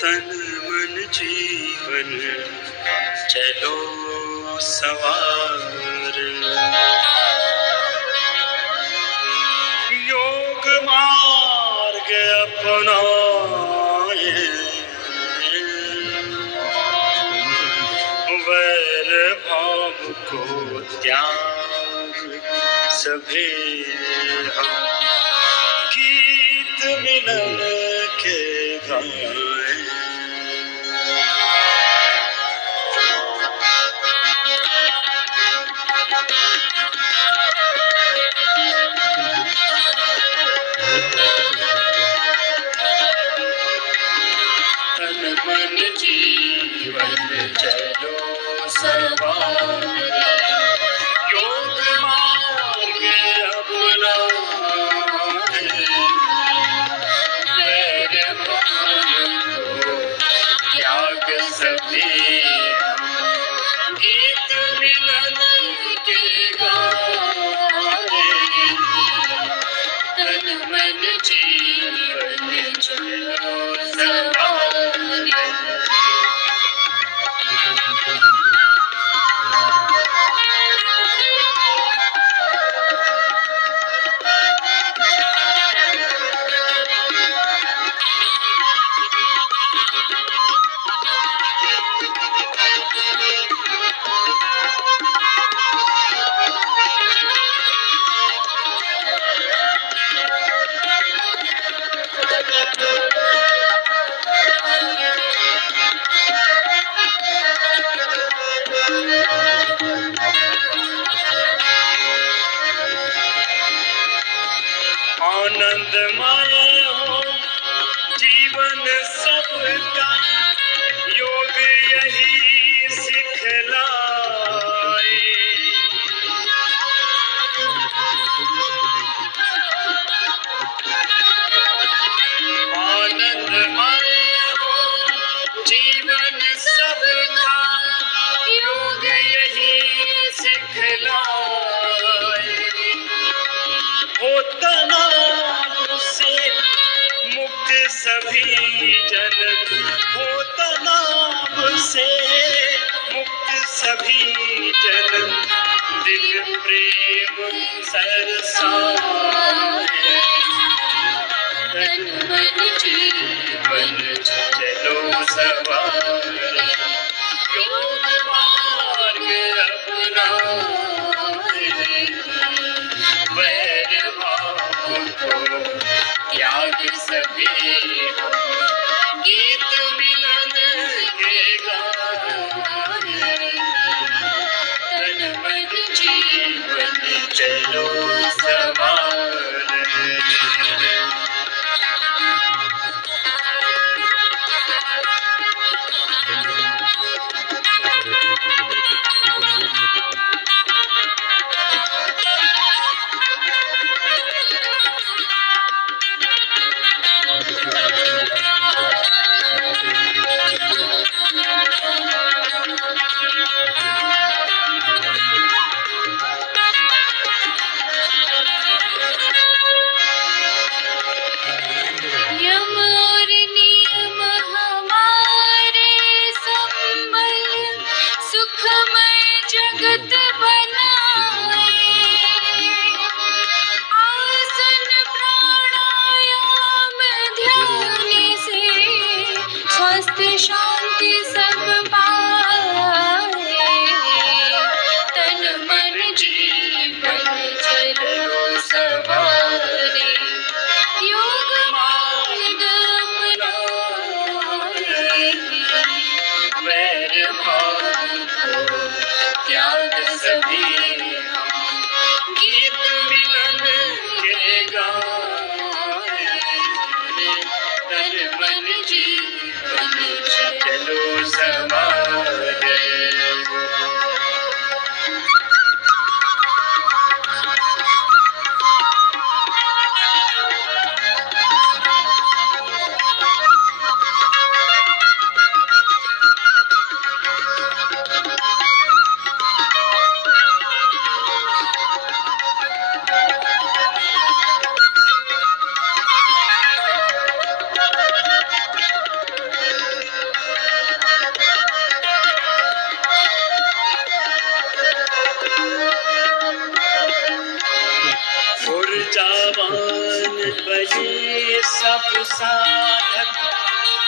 तन मन जीवन चलो सवार, योग मार्ग अपनाए, वैर भाव को त्याग सभी हम, गीत मिलन के गाए। तन मन जीवन चलो सवार, योग मार्ग अपनाए, वैर भाव को त्याग सभी हम, गीत मिलन के गाए। तन मन जीवन चलो सवार, आनंदमय हो जीवन सबका, योग यही सिखलाए। आनंदमय हो जीवन सबका, योग यही सिखलाए। हो तनाव से मुक्त सभी जन, हो तनाव से मुक्त सभी जन, दिव्य प्रेम सरसाए। तन मन जीवन चलो सवारे, योग मार्ग अपनाए। वैर भाव को त्याग सभी हो, गीत मिलन के गाए। तन मन जीवन चलो सवारे। यम और नियम हमारे संबल, सुखमय जगत बनाए। आसन प्राणायाम ध्यान से, स्वस्थ शांति सब पाए। तन मन जीवन चलो सवारे, योग मार्ग अपनाए। वैर भाव को त्याग सभी हम, गीत मिलन के गाए। तन मन जीवन चलो सवारे। ऊर्जावान बने सब साधक,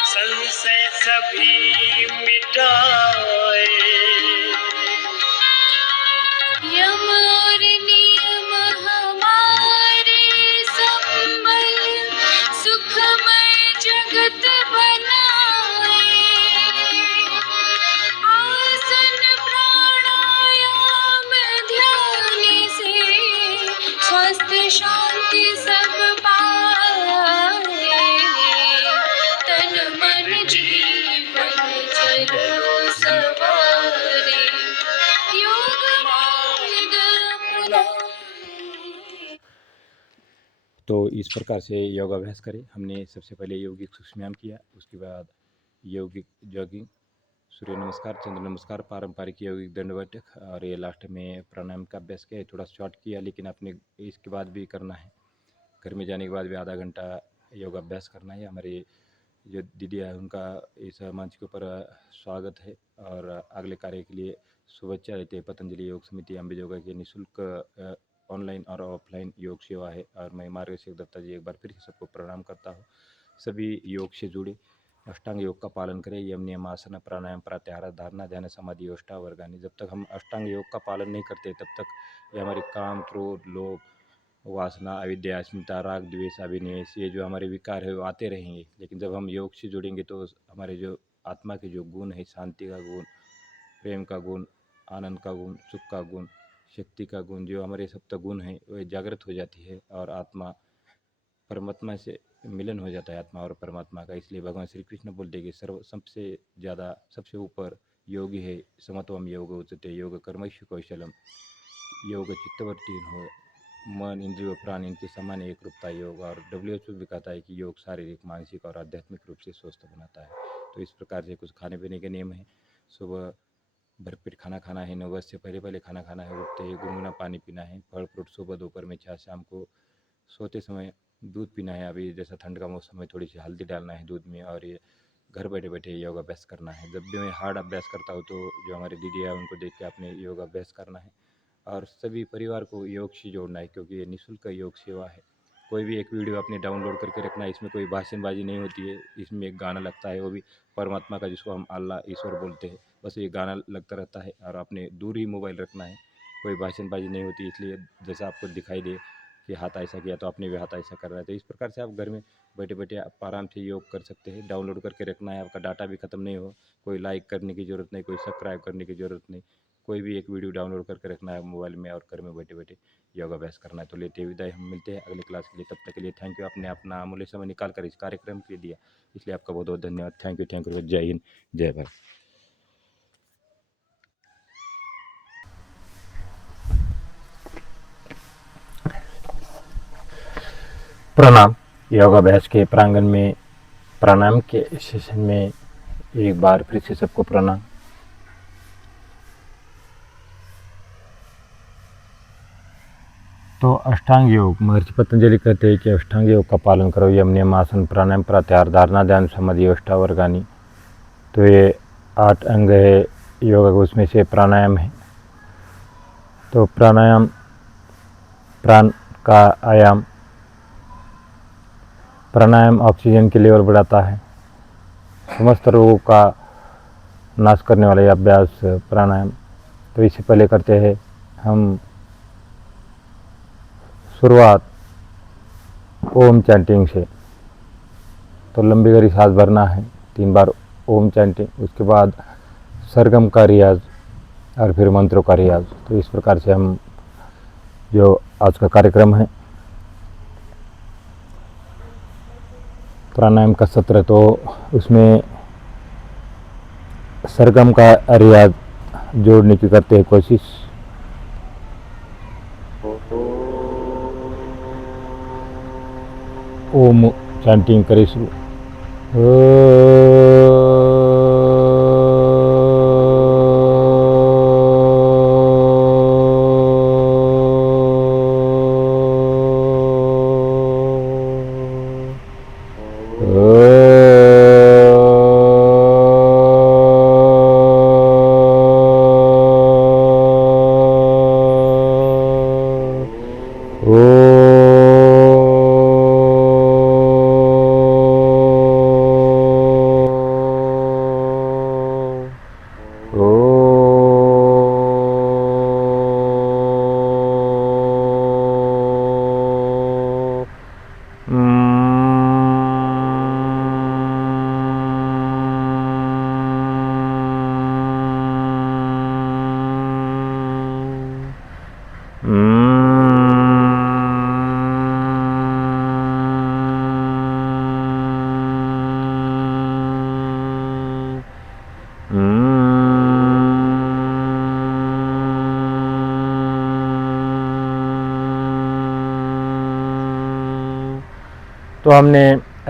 संशय सभी मिटाए। यम और नियम हमारे संबल, सुखमय जगत बनाए। आसन प्राणायाम ध्यान से, स्वस्थ शांति सब पाए। तन मन जीवन चलो सवारे, योग मार्ग अपनाए। तो इस प्रकार से योगाभ्यास करें। हमने सबसे पहले यौगिक सूक्ष्म किया, उसके बाद यौगिक जॉगिंग, सूर्य नमस्कार, चंद्र नमस्कार, पारंपरिक यौगिक दंड बैठक, और ये लास्ट में प्राणायाम का अभ्यास किया। थोड़ा शॉर्ट किया, लेकिन अपने इसके बाद भी करना है। घर में जाने के बाद भी आधा घंटा योगाभ्यास करना है। हमारे जो दीदी है उनका इस मंच के ऊपर स्वागत है, और अगले कार्य के लिए शुभेच्छा देते हैं। पतंजलि योग समिति अम्बेजोगा की निःशुल्क ऑनलाइन और ऑफलाइन योग सेवा है, और मैं मार्गदर्शक दत्ता जी एक बार फिर से सबको प्रणाम करता हूँ। सभी योग से जुड़े अष्टांग योग का पालन करें। यम नियम आसन प्राणायाम प्रत्याहार धारणा ध्यान समाधि योष्टा वर्गानी। जब तक हम अष्टांग योग का पालन नहीं करते तब तक ये हमारे काम, क्रोध, लोभ, वासना, अविद्या, अस्मिता, राग, द्वेष, अभिनिवेश, ये जो हमारे विकार है वो आते रहेंगे। लेकिन जब हम योग से जुड़ेंगे तो हमारे जो आत्मा के जो गुण है, शांति का गुण, प्रेम का गुण, आनंद का गुण, सुख का गुण, शक्ति का गुण, जो हमारे सप्त गुण हैं, वह जागृत हो जाती है और आत्मा परमात्मा से मिलन हो जाता है आत्मा और परमात्मा का। इसलिए भगवान श्री कृष्ण बोलते हैं कि सर्व सबसे ज़्यादा सबसे ऊपर योगी है, समत्वम योग उच्यते योग कर्मैषु कौशलम, योग चित्तवृत्ति हो, मन इंद्रिय प्राण इनके समान एक रूपता योग। और WHO भी कहता है कि योग शारीरिक मानसिक और आध्यात्मिक रूप से स्वस्थ बनाता है। तो इस प्रकार से कुछ खाने पीने के नियम हैं। सुबह भरपेट खाना खाना है, 9 बजे से पहले पहले खाना खाना है, उठते ही गुनगुना पानी पीना है, फल फ्रूट सुबह दोपहर में छाछ, शाम को सोते समय दूध पीना है। अभी जैसा ठंड का मौसम है थोड़ी सी हल्दी डालना है दूध में। और ये घर बैठे बैठे योग अभ्यास करना है। जब भी मैं हार्ड अभ्यास करता हूँ तो जो हमारे दीदी है उनको देख के अपने योग अभ्यास करना है और सभी परिवार को योग से जोड़ना है, क्योंकि ये निःशुल्क योग सेवा है। कोई भी एक वीडियो अपने डाउनलोड करके रखना है, इसमें कोई भाषणबाजी नहीं होती है। इसमें एक गाना लगता है, वो भी परमात्मा का, जिसको हम अल्लाह ईश्वर बोलते हैं, बस ये गाना लगता रहता है और अपने दूर ही मोबाइल रखना है। कोई भाषणबाजी नहीं होती। इसलिए जैसा आपको दिखाई दे कि हाथ ऐसा किया तो अपने भी हाथ ऐसा कर रहा है। तो इस प्रकार से आप घर में बैठे बैठे आप आराम से योग कर सकते हैं। डाउनलोड करके रखना है, आपका डाटा भी ख़त्म नहीं हो। कोई लाइक करने की ज़रूरत नहीं, कोई सब्सक्राइब करने की ज़रूरत नहीं। कोई भी एक वीडियो डाउनलोड करके रखना है मोबाइल में और घर में बैठे बैठे योग अभ्यास करना है। तो लेते विदाई, हम मिलते हैं अगले क्लास के लिए। तब तक के लिए थैंक यू। आपने अपना अमूल्य समय निकाल कर इस कार्यक्रम के लिए दिया, इसलिए आपका बहुत बहुत धन्यवाद। Thank you. जय हिंद, जय भारत। प्रणाम। योगाभ्यास के प्रांगण में प्राणायाम के सेशन में एक बार फिर से सबको प्रणाम। तो अष्टांग योग, महर्षि पतंजलि कहते हैं कि अष्टांग योग का पालन करो। यम नियम आसन प्राणायाम प्रत्याहार धारणा ध्यान समाधि अष्टावर्गानी। तो ये 8 अंग है योगा के, उसमें से प्राणायाम है। तो प्राणायाम प्राण का आयाम, प्राणायाम ऑक्सीजन के लेवल बढ़ाता है। समस्त रोगों का नाश करने वाला यह अभ्यास प्राणायाम। तो इससे पहले करते हैं हम शुरुआत ओम चैंटिंग से। तो लंबी गहरी सांस भरना है, 3 बार ओम चैंटिंग, उसके बाद सरगम का रियाज और फिर मंत्रों का रियाज। तो इस प्रकार से हम जो आज का कार्यक्रम है प्राणायाम का सत्र, तो उसमें सरगम का रियाज जोड़ने की करते हैं कोशिश। ओम चैंटिंग करें शुरू। तो हमने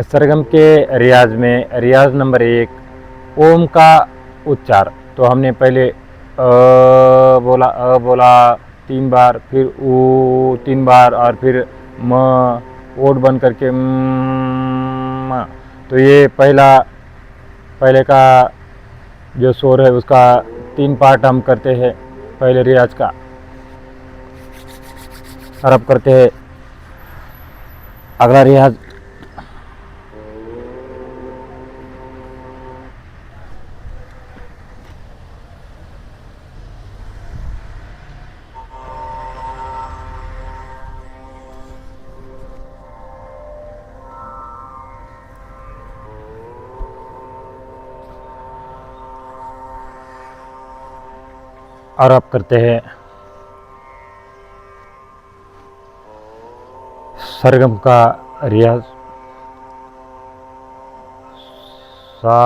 सरगम के रियाज में रियाज नंबर 1 ओम का उच्चार। तो हमने पहले बोला 3 बार, फिर ऊ 3 बार और फिर म ओट बन करके म। तो ये पहले का जो स्वर है उसका 3 पार्ट हम करते हैं पहले रियाज का। और अब करते हैं अगला रियाज। और अब करते हैं सरगम का रियाज सा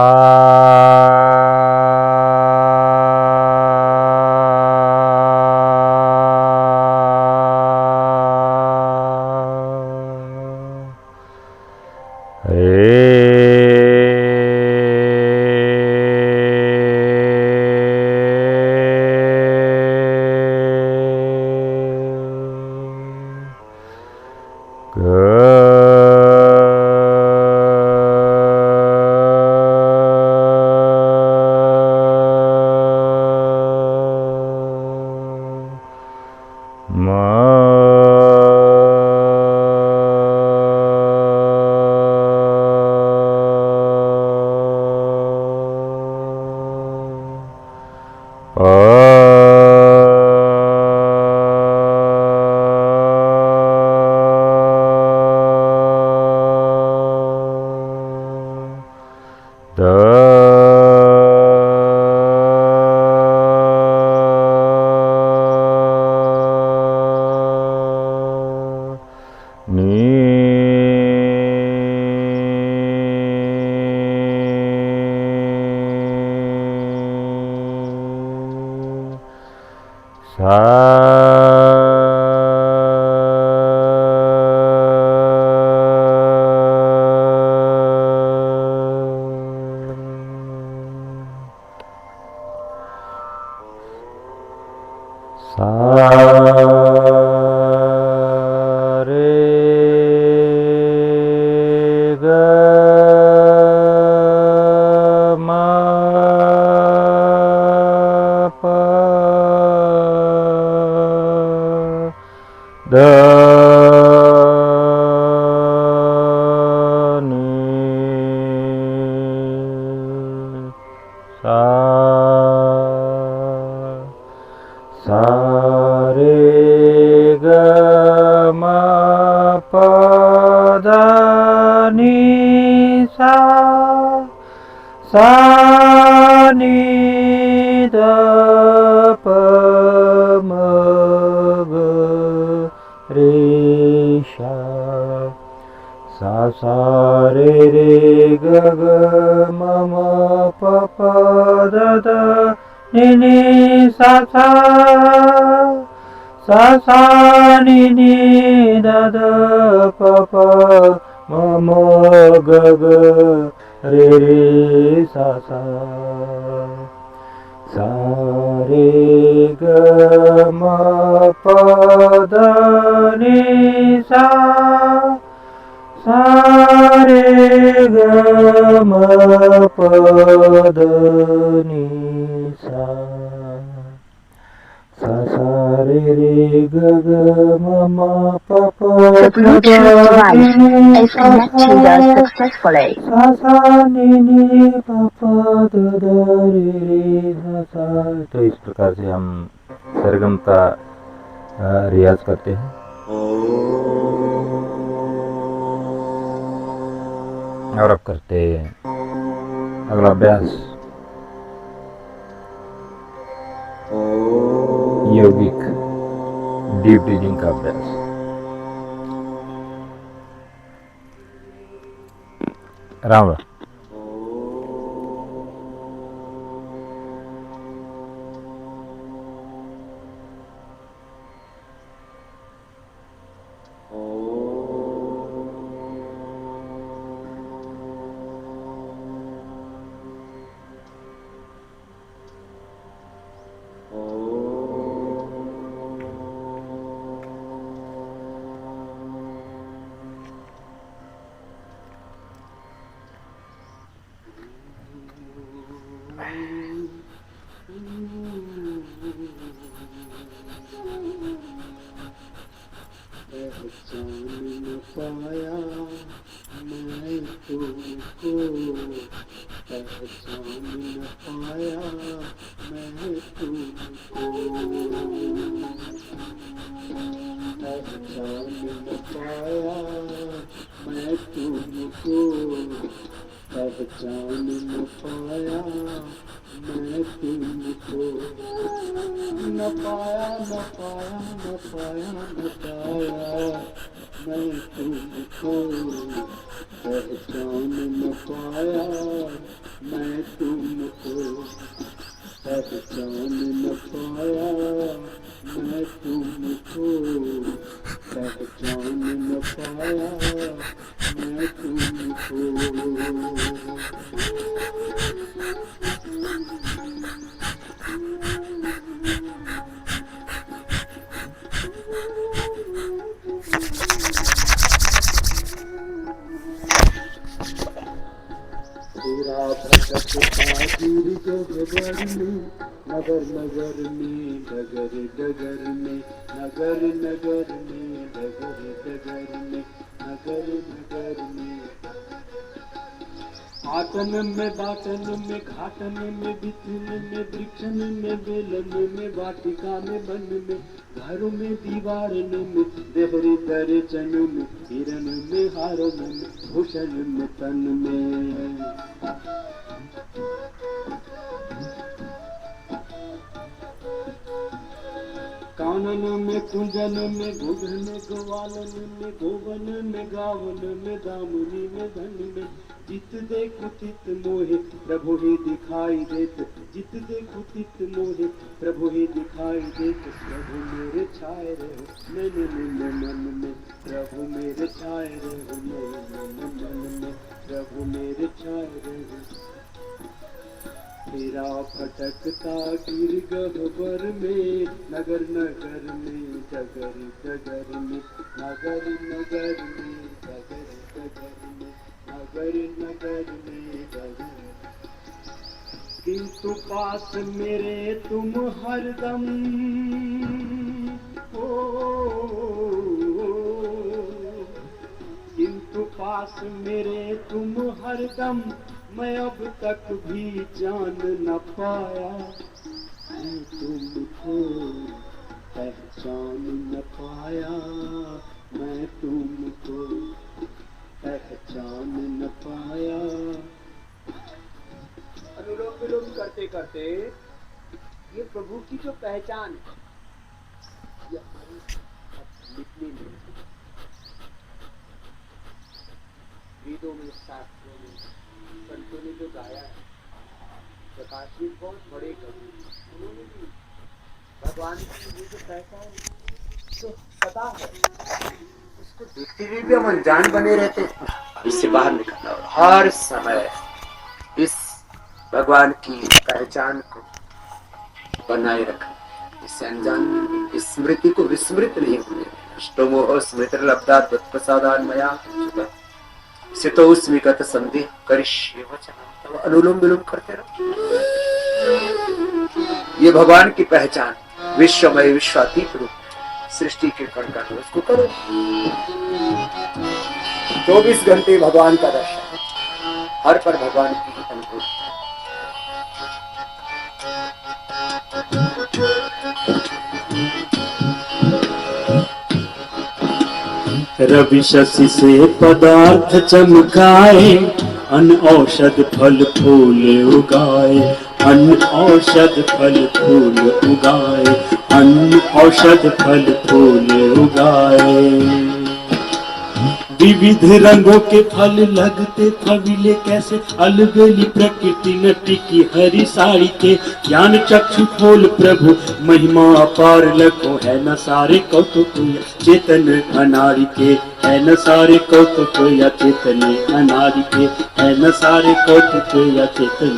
The Bluetooth device is connected successfully. तो इस प्रकार से हम सरगम का रियाज करते हैं। और अब करते हैं अगला अभ्यास यौगिक डीप ब्रीदिंग का अभ्यास। राम राम। पहचान न पाया मैं तुमको, पहचान न पाया मैं तुमको, पहचान न पाया मैं तुमको। तेरा भटकता गिर गगन में, नगर नगर में, डगर डगर में, नगर नगर में, डगर डगर में, नगर नगर में। आटन में बाटन में, घाटन में, बिथन में, वृक्षन में, बेलन में, वाटिका में, वन में, घरों में, दीवारन में, देहरी दर्जन में, हिरन में, हारन में, भूषण में, तन में। कानन में, कुंजन में, घुघन ग्वालन में, गोवन में, गावन में, दामुनी में, धन में, जित देखो तित मोहे प्रभु ही दिखाई देत, जित देखो तित मोहे प्रभु ही दिखाई देत। प्रभु मेरे छाए रहो मैंने मन में, प्रभु मेरे छाए रहो मैंने मन में, प्रभु मेरे छाए रहो। तेरा भटकता गिर गह्वर में, नगर नगर में, डगर डगर में, नगर नगर में, डगर डगर में, नगर नगर में, डगर। किंतु पास मेरे तुम हरदम, किंतु पास मेरे तुम हरदम, मैं अब तक भी जान न पाया मैं तुमको, पहचान न पाया मैं तुमको, पहचान न पाया। अनुलोम विलोम करते करते ये प्रभु की जो पहचान है, ये हमारी लिखने में, वेदों में, शास्त्रों में, संतों ने जो गाया है। प्रकाश जी बहुत बड़े कवि, उन्होंने भी भगवान की ये जो पहचान जो पता है, उसको देखते हुए भी हम अनजान बने रहते हैं। इससे बाहर निकलना और हर समय इस भगवान की पहचान को बनाए रखना, इससे अनजान इस स्मृति को विस्मृत नहीं होने। अष्टमोह स्मृति लब्धा तत्प्रसादान मया से तो उसमिगत संदेह करिष्ये वचनम। तो अनुलोम विलोम करते रहो। ये भगवान की पहचान, विश्वमय विश्वातीत रूप, सृष्टि के कण कण, उसको करो। 24 घंटे भगवान का दर्शन, हर पर भगवान की अनुभूति। रवि शशि से पदार्थ चमकाए, अन्न औषध फल फूल उगाए, अन्न औषध फल फूल उगाए, अन्न औषध फल फूल उगाए। विविध रंगों के फल लगते फविले कैसे, अलबेली प्रकृति नटी की हरी साड़ी के, ज्ञान चक्षु खोल प्रभु महिमा अपार लखो, है न सारे कौतुक चेतन अनारी के, है न सारे कौतुक या चेतन अनारी के, है न सारे कौतुक या चेतन।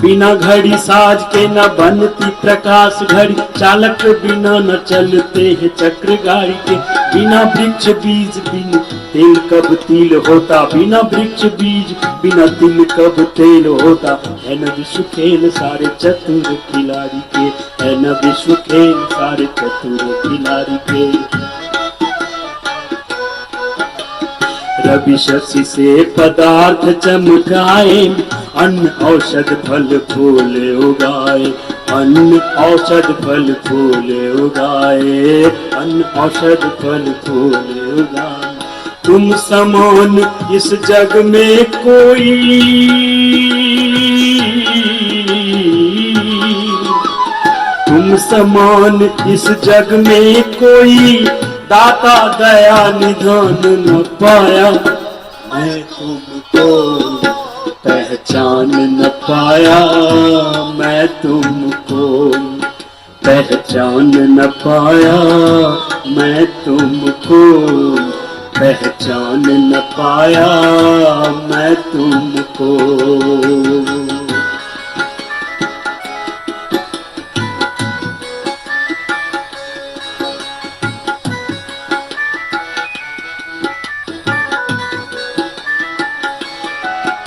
बिना घड़ी साज के न बनती प्रकाश घड़ी, चालक बिना न चलते हैं चक्र गाड़ी के। बिना वृक्ष बीज बिन तेल कब तिल होता, बिना वृक्ष बीज बिना तिल कब तेल होता। है न विश्व खेल सारे चतुर खिलाड़ी के, है न विश्व खेल सारे चतुर खिलाड़ी के। रवि शशि से पदार्थ चमकाए, अन्न औषध फल फूल उगाए, अन्न औषध फल फूल उगाए, अन्न औषध फल फूल उगाए। तुम समान इस जग में कोई, तुम समान इस जग में कोई, दाता दया निधान न पाया, मैं तुमको पहचान न पाया, मैं तुमको पहचान न पाया, मैं तुमको पहचान न पाया, मैं तुमको।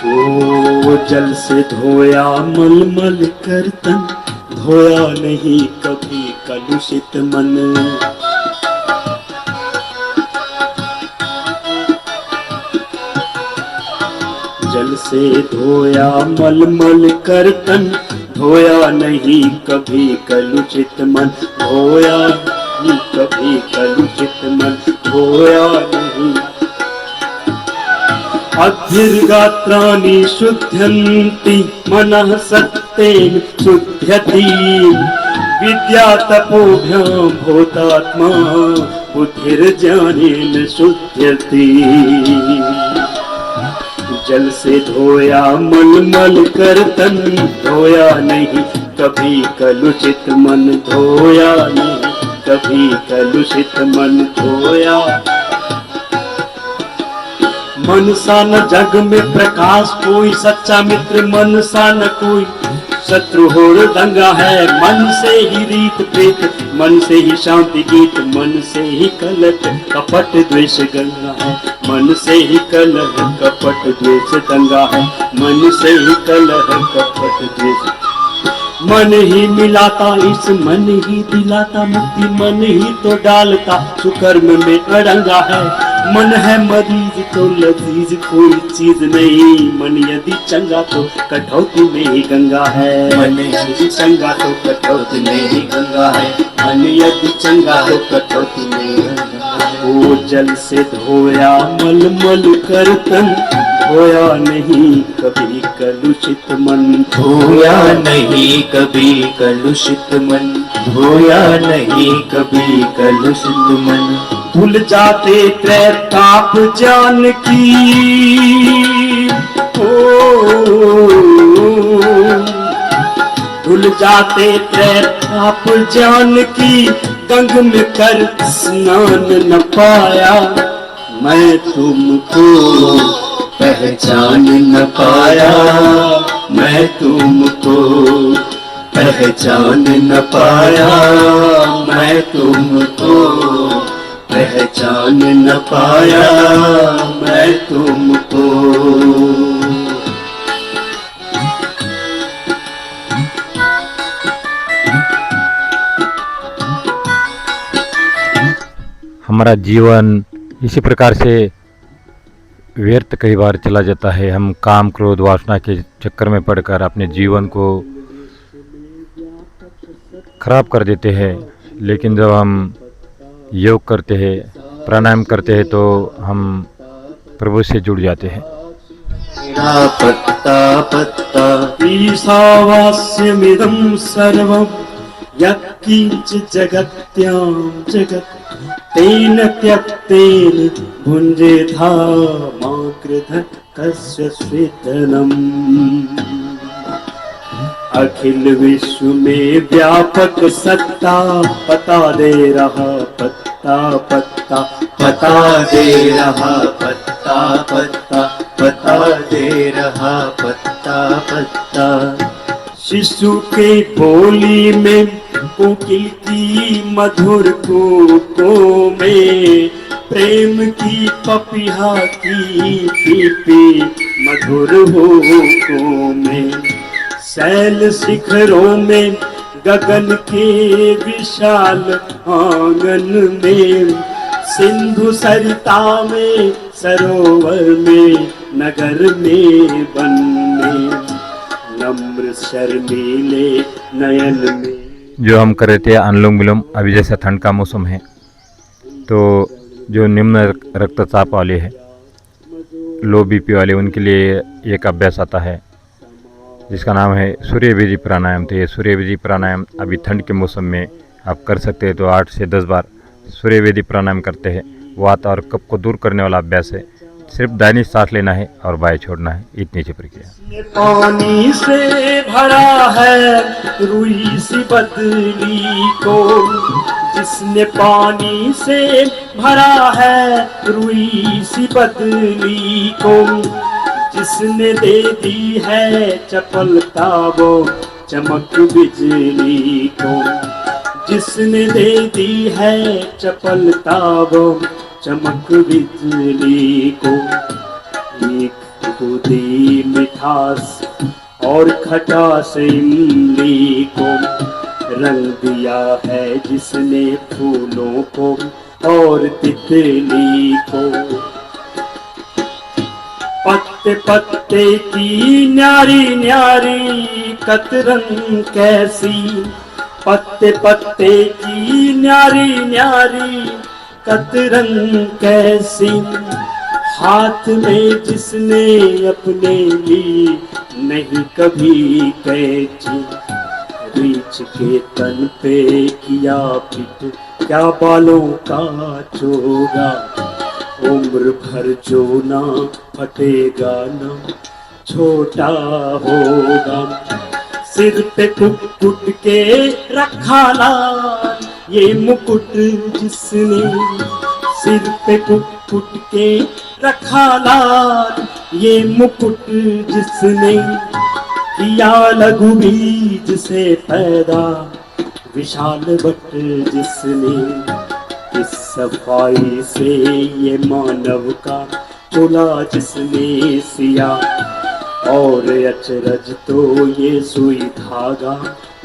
ओ जल से धोया मलमल कर तन, धोया नहीं कभी कलुषित मन। जल से धोया मलमल कर तन, धोया नहीं कभी कलुषित मन, धोया नहीं कभी कलुषित मन, धोया नहीं। अद्भिर्गात्राणि शुद्ध्यन्ति मनः सत्तेन शुद्ध्यति, विद्या तपोभ्यां भूतात्मा बुद्धिर्ज्ञानेन शुद्ध्यति। जल से धोया मलमल कर तन, धोया नहीं कभी कलुषित मन, धोया नहीं कभी कलुषित मन, धोया। मन सा न जग में प्रकाश कोई सच्चा मित्र, मन सा न कोई शत्रु होड़ दंगा है। मन से ही रीत प्रीत, मन से ही शांति गीत, मन से ही कलह कपट द्वेष गंगा है, मन से ही कलह कपट द्वेष दंगा है, मन से ही कलह कपट द्वेष। मन ही मिलाता इस मन ही दिलाता मुक्ति, मन ही तो डालता सुकर्म में अड़ंगा है। मन है मरीज तो लजीज कोई चीज नहीं, मन यदि चंगा तो कटौती में ही गंगा है, मन यदि चंगा तो कटौती में ही गंगा है, मन यदि चंगा तो कटौती में ही गंगा है। ओ जल से धोया मलमल कर तन, धोया नहीं कभी कलुषित मन, धोया नहीं कभी कलुषित मन, धोया नहीं कभी कलुषित मन। भूल जाते त्रैताप जान की, भूल जाते त्रैताप जान की, गंग में कर स्नान न पाया, मैं तुमको पहचान न पाया, मैं तुमको पहचान न पाया, मैं तुमको पहचान न पाया, मैं तुमको। हमारा जीवन इसी प्रकार से व्यर्थ कई बार चला जाता है। हम काम क्रोध वासना के चक्कर में पड़कर अपने जीवन को खराब कर देते हैं, लेकिन जब हम योग करते हैं, प्राणायाम करते हैं, तो हम प्रभु से जुड़ जाते हैं। पत्ता पत्ता ईशावास्यमिदं सर्वं यत्किंच जगत्यां जगत् तेन त्यक्तेन भुञ्जेथा मा कृधः कस्य स्वेदनम्। अखिल विश्व में व्यापक सत्ता पता दे रहा पत्ता पत्ता, पता दे रहा पत्ता पत्ता, पता दे रहा पत्ता पत्ता। शिशु के बोली में कोकिल की मधुर कोकों में, प्रेम की पपिहा की पीपी मधुर होकों में। शैल शिखरों में गगन के विशाल आंगन में, सिंधु सरिता में सरोवर में नगर में वन में, नम्र शर्मीले नयन में। जो हम कर रहे थे अनुलोम विलोम, अभी जैसा ठंड का मौसम है तो जो निम्न रक्तचाप वाले हैं, लो बीपी वाले, उनके लिए एक अभ्यास आता है जिसका नाम है सूर्य बीजी प्राणायाम। तो ये सूर्य बीजी प्राणायाम अभी ठंड के मौसम में आप कर सकते हैं। तो 8 से 10 बार सूर्य वेदी प्राणायाम करते हैं। वात और कफ को दूर करने वाला अभ्यास है। सिर्फ दाहिनी सांस लेना है और बाएं छोड़ना है, इतनी सी प्रक्रिया। पानी से भरा है रुई सी बदली को, जिसने पानी से भरा है रुई सी बदली को, जिसने दे दी है चपलता वो चमक बिजली को, जिसने दे दी है चपलता वो चमक बिजली को। एक खुदी मिठास और खटास इमली को, रंग दिया है जिसने फूलों को और तितली को। पत्ते पत्ते की न्यारी न्यारी कतरन कैसी, पत्ते पत्ते की न्यारी न्यारी कतरन कैसी, हाथ में जिसने अपने ली नहीं कभी कैची, रीछ के तन पे किया फिट क्या बालों का चोगा, उम्र भर जो ना फटेगा ना छोटा होगा। सिर पे कुट के रखा लाल ये मुकुट जिसने, सिर पे कुट के रखा लाल ये मुकुट जिसने, किया लघु बीज से पैदा विशाल बट जिसने, इस सफाई से ये मानव का चोला जिसने सिया, और अचरज तो ये सुई धागा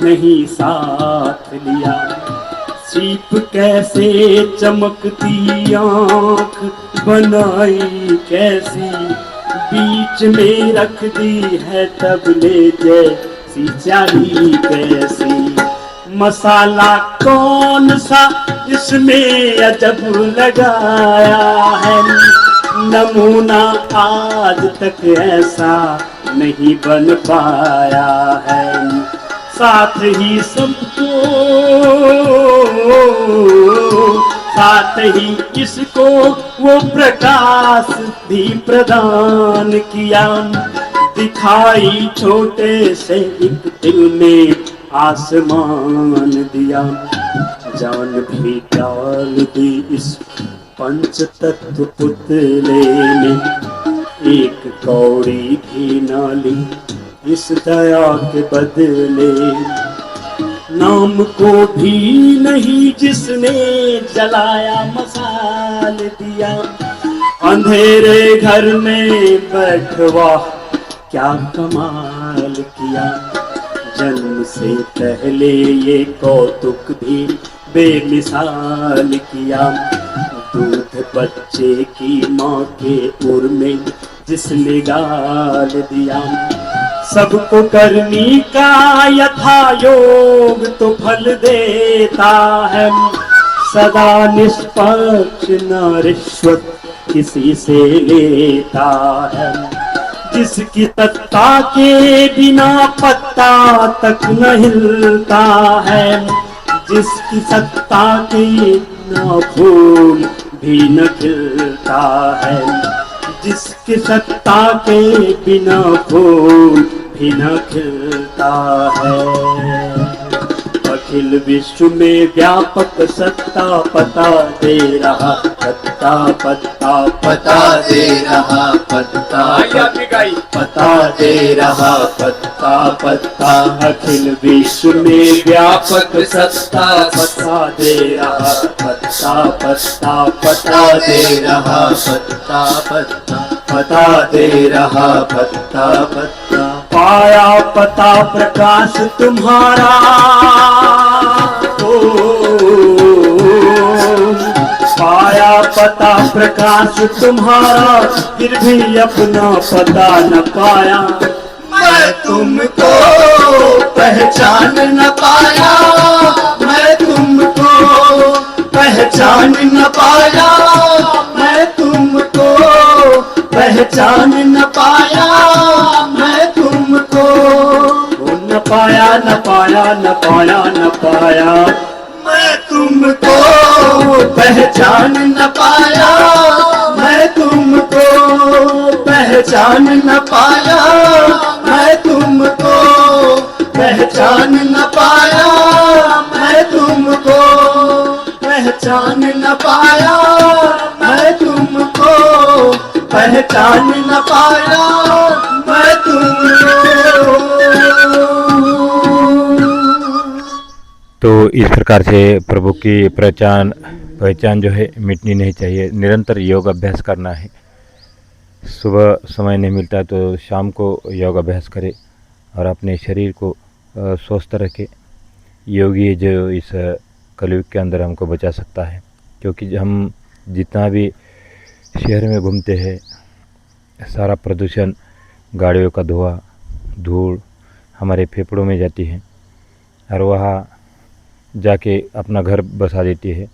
नहीं साथ लिया। सीप कैसे चमकती आँख बनाई कैसी, बीच में रख दी है तबले जैसी चाली कैसी। मसाला कौन सा इसमें अजब लगाया है, नमूना आज तक ऐसा नहीं बन पाया है। साथ ही सबको साथ ही इसको वो प्रकाश भी प्रदान किया, दिखाई छोटे से एक दिल में आसमान दिया। जान भी डाल दी इस पंच तत्व पुतले में, एक कौड़ी भी ना ली इस दया के बदले। नाम को भी नहीं जिसने जलाया मसाल दिया, अंधेरे घर में बैठवा क्या कमाल किया। जन्म से पहले ये कौतुक भी बेमिसाल किया, दूध बच्चे की माँ के उर में जिसने गाल दिया। सबको करनी का यथा योग तो फल देता है, सदा निष्पक्ष न रिश्वत किसी से लेता है। जिसकी सत्ता के बिना पत्ता तक न हिलता है, जिसकी सत्ता के बिना फूल भी न खिलता है, जिसकी सत्ता के बिना फूल भी न खिलता है। अखिल विश्व में व्यापक सत्ता पता दे रहा, पत्ता पत्ता पता दे रहा, पत्ता पता दे रहा, पत्ता पत्ता। अखिल विश्व में व्यापक सत्ता पता दे रहा, पत्ता पत्ता पता दे रहा, पत्ता पत्ता पता दे रहा, पत्ता पत्ता। पाया पता प्रकाश तुम्हारा, पाया पता प्रकाश तुम्हारा, फिर भी अपना पता न पाया। मैं तुमको पहचान न पाया, मैं तुमको पहचान न पाया, मैं तुमको पहचान न पाया, मैं तुमको न पाया न पाया न पाया न पाया। मैं तुमको पहचान न पाया, मैं तुमको पहचान न पाया, मैं तुमको पहचान न पाया, मैं तुमको पहचान न पाया, मैं तुमको पहचान न पाया, मैं तुमको। तो इस प्रकार से प्रभु की पहचान जो है मिटनी नहीं चाहिए। निरंतर योग अभ्यास करना है। सुबह समय नहीं मिलता तो शाम को योग अभ्यास करें और अपने शरीर को स्वस्थ रखें। योगी जो इस कलयुग के अंदर हमको बचा सकता है, क्योंकि हम जितना भी शहर में घूमते हैं सारा प्रदूषण, गाड़ियों का धुआं, धूल हमारे फेफड़ों में जाती है और वहाँ जाके अपना घर बसा देती है।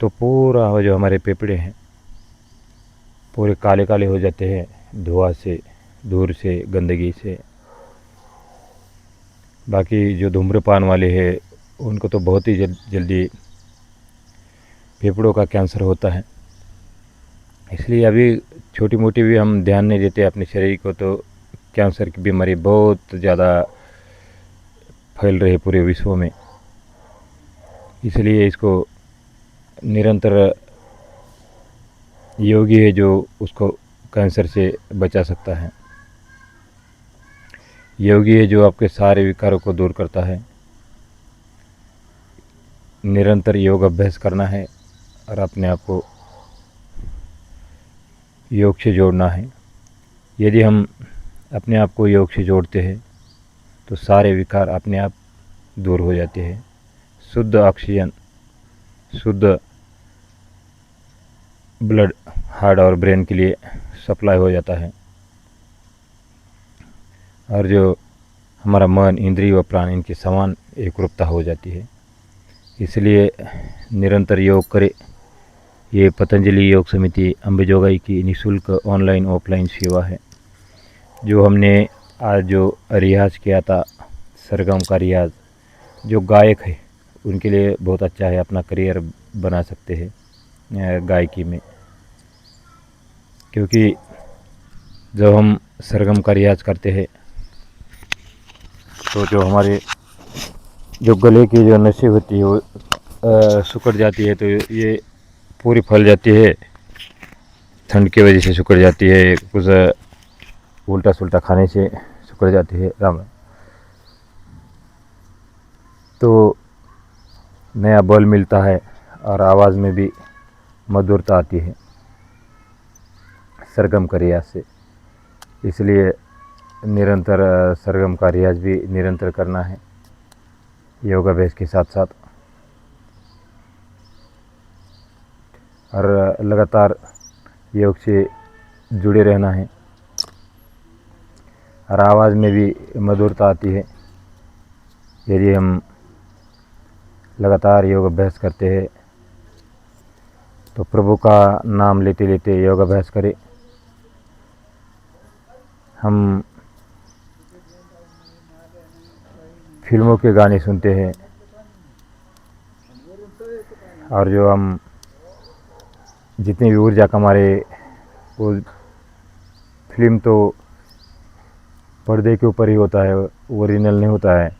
तो पूरा जो हमारे फेफड़े हैं पूरे काले काले हो जाते हैं धुआं से, धूल से, गंदगी से। बाकी जो धूम्रपान वाले हैं उनको तो बहुत ही जल्दी फेफड़ों का कैंसर होता है। इसलिए अभी छोटी मोटी भी हम ध्यान नहीं देते अपने शरीर को, तो कैंसर की बीमारी बहुत ज़्यादा फैल रही है पूरे विश्व में। इसलिए इसको निरंतर योगी है जो उसको कैंसर से बचा सकता है। योगी है जो आपके सारे विकारों को दूर करता है। निरंतर योग अभ्यास करना है और अपने आप को योग से जोड़ना है। यदि हम अपने आप को योग से जोड़ते हैं तो सारे विकार अपने आप दूर हो जाते हैं। शुद्ध ऑक्सीजन, शुद्ध ब्लड हार्ट और ब्रेन के लिए सप्लाई हो जाता है और जो हमारा मन, इंद्रिय व प्राण इनकी समान एकरूपता हो जाती है। इसलिए निरंतर योग करें। ये पतंजलि योग समिति अंबेजोगाई की निःशुल्क ऑनलाइन ऑफलाइन सेवा है। जो हमने आज जो रियाज किया था, सरगम का रियाज, जो गायक है उनके लिए बहुत अच्छा है, अपना करियर बना सकते हैं गायकी में। क्योंकि जब हम सरगम का रियाज करते हैं तो जो हमारे जो गले की जो नसें होती है वो सिकुड़ जाती है, तो ये पूरी फैल जाती है, ठंड की वजह से सिकुड़ जाती है, कुछ उल्टा सुल्टा खाने से सिकुड़ जाती है। राम तो नया बल मिलता है और आवाज़ में भी मधुरता आती है सरगम का रियाज से। इसलिए निरंतर सरगम का रियाज भी निरंतर करना है योगाभ्यास के साथ साथ, और लगातार योग से जुड़े रहना है। और आवाज़ में भी मधुरता आती है यदि हम लगातार योग अभ्यास करते हैं। तो प्रभु का नाम लेते लेते योग अभ्यास करें। हम फिल्मों के गाने सुनते हैं और जो हम जितनी भी ऊर्जा कमारे, वो फिल्म तो पर्दे के ऊपर ही होता है, ओरिजिनल नहीं होता है,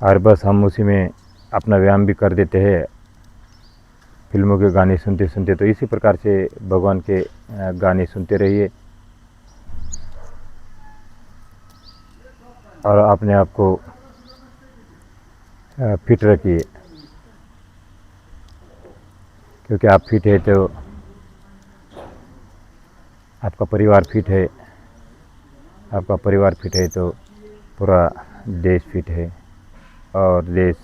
और बस हम उसी में अपना व्यायाम भी कर देते हैं फिल्मों के गाने सुनते सुनते। तो इसी प्रकार से भगवान के गाने सुनते रहिए और अपने आप को फिट रखिए, क्योंकि आप फिट है तो आपका परिवार फिट है, आपका परिवार फिट है तो पूरा देश फिट है और देश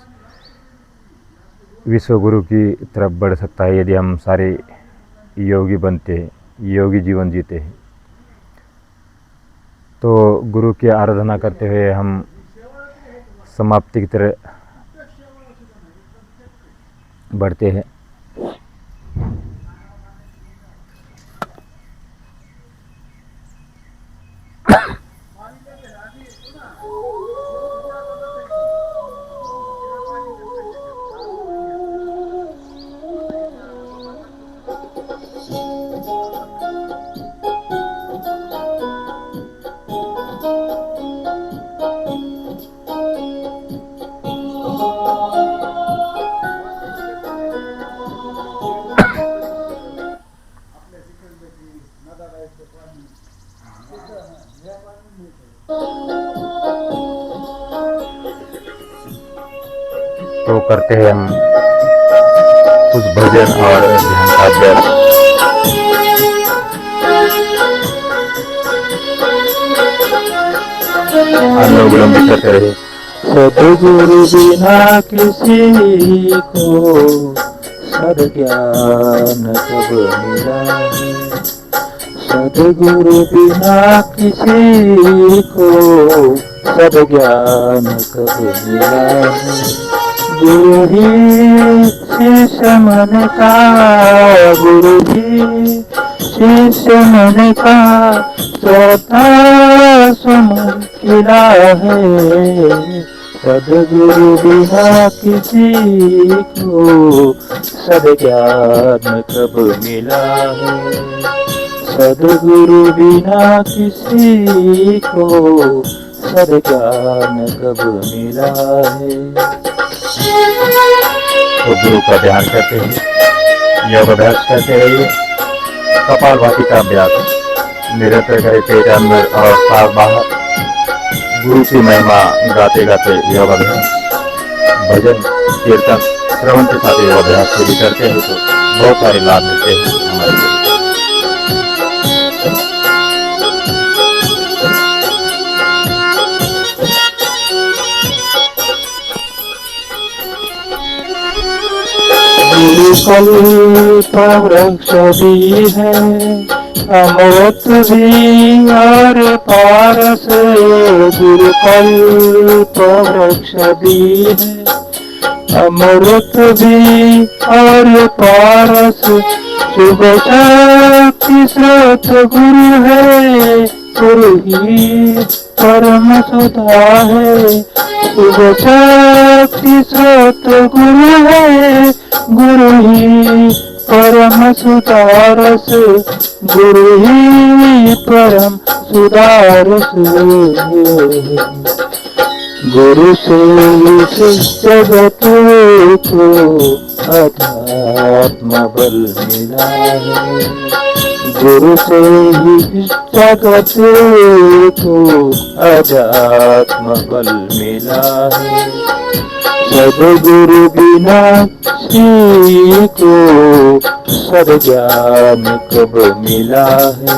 विश्व गुरु की तरफ बढ़ सकता है यदि हम सारे योगी बनते हैं, योगी जीवन जीते हैं। तो गुरु की आराधना करते हुए हम समाप्ति की तरह बढ़ते हैं। तो करते हैं हम कुछ भजन और ध्यान का अभ्यास। अनुलोम विलोम करते रहे। सद्गुरु बिना किसी को सद्ज्ञान कब मिला है, सद्गुरु बिना किसी को सद्ज्ञान कब मिला है। गुरु ही शिष्य मन का, गुरु ही शिष्य मन का चौथा सुमन खिला है। सद्गुरु बिना किसी को सद्ज्ञान कब मिला है, सद्गुरु बिना किसी को सद्ज्ञान कब मिला है। तो गुरु का ध्यान करते हैं, योग अभ्यास करते रहिए। कपालभाति का अभ्यास निरंतर करें, पेट अंदर और पार बाहर। गुरु की महिमा गाते गाते योग अभ्यास, भजन कीर्तन श्रवण के साथ योग अभ्यास यदि करते हैं तो बहुत सारे लाभ मिलते हैं हमारे लिए। गुरु कल्प वृक्ष भी है, अमृत भी और पारस। गुरु कल्प वृक्ष भी है, अमृत भी और पारस। शुभ शक्ति स्रोत गुरु है, गुरु ही परम सुधा है। शुभ शक्ति स्रोत गुरु है, गुरु ही परम सुधारस, गुरु ही परम सुधारस। गुरु से इस जगत को अध्यात्म बल मिला है, गुरु से ही इस जगत को अध्यात्म बल मिला है। सद्गुरु बिना किसी को सद्ज्ञान कब मिला है।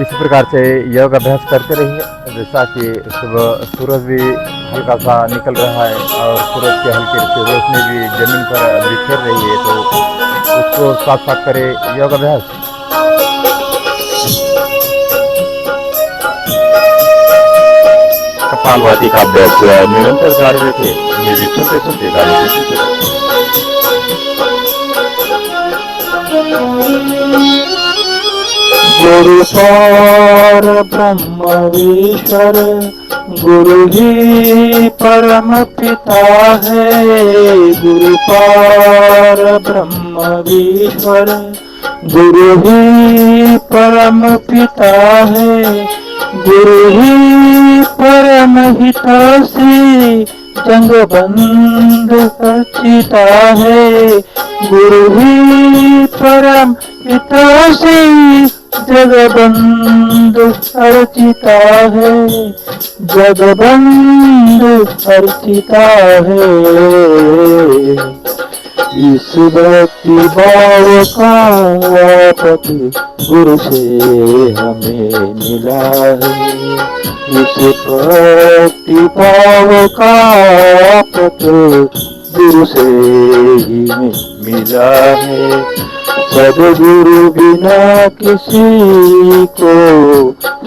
इस प्रकार से योग अभ्यास करते रहिए। जैसा कि सुबह सूरज भी हल्का सा निकल रहा है और सूरज के हल्के से रोशनी भी जमीन पर बिखेर रही है, तो उसको साथ साथ करें योग अभ्यास। कपालभाति का अभ्यास निरंतर जारी रखे। म्यूजिक सुनते सुनते गाड़ी सुनते गुरु पर ब्रह्म ईश्वर, गुरु ही परम पिता है। गुरु पर ब्रह्म ईश्वर, गुरु ही परम पिता है। गुरु ही परम हितैषी, जगबंधु अर्चिता है। गुरु ही परम हितैषी, जगबंधु अर्चिता है। जगबंधु अर्चिता है। इस भक्ति भाव का पति गुरु से हमें मिला है। इस भक्ति भाव का पति गुरु से ही मिला है। सद्गुरु बिना किसी को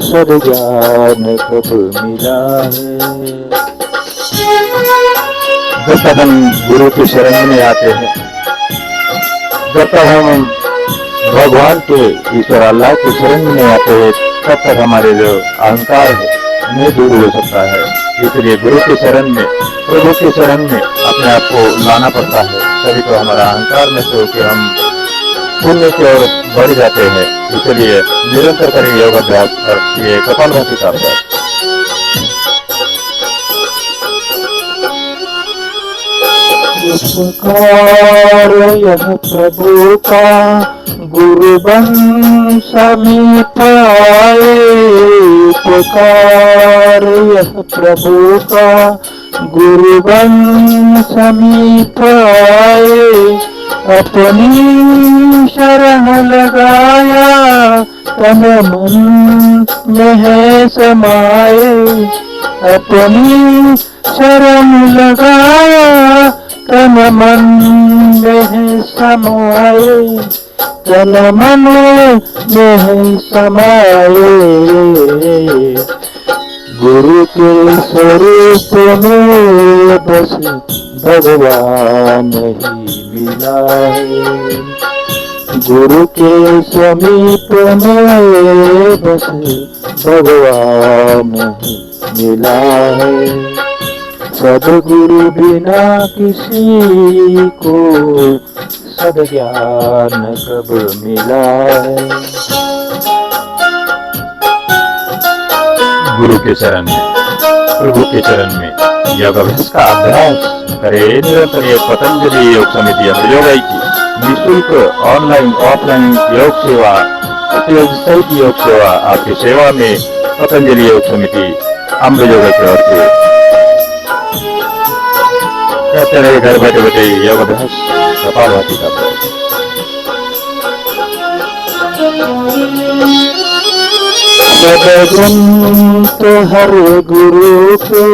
सद्ज्ञान कब मिला है। जब तक हम गुरु की शरण में आते हैं, जब तक हम भगवान के ईश्वर अल्लाह की शरण में आते हैं, तब तक हमारे जो अहंकार है नहीं दूर हो सकता है। इसलिए गुरु की शरण में, प्रभु की शरण में अपने आप को लाना पड़ता है, तभी तो हमारा अहंकार में से होकर हम पुण्य की ओर बढ़ जाते हैं। इसलिए निरंतर करें योग अभ्यास और ये कपालभाति का अभ्यास। उपकार यह प्रभु का गुरु बन समीप आए। उपकार पर यह प्रभु का गुरु बन समीप आए, अपनी शरण लगाया तन मन में है समाए, अपनी शरण लगाया तन मन में है समाए, तन मन में है समाए। गुरु के स्वरूप में बस भगवान ही मिला है, गुरु के समीप में बस भगवान ही मिला है। सदगुरु बिना किसी को सद्ज्ञान कब मिला है। गुरु के शरण में, प्रभु के चरण में योग अभ्यास का अभ्यास करे निरंतर। ये पतंजलि योग समिति अमृतयोगाई की निःशुल्क ऑनलाइन ऑफलाइन योग सेवा, उपयोग सहित योग सेवा आपकी सेवा में पतंजलि योग समिति अमृतयोगाई की ओर से कहते रहे घर बैठे बैठे योग अभ्यास कपालभाति का अभ्यास। सदगुण तो हर गुरु के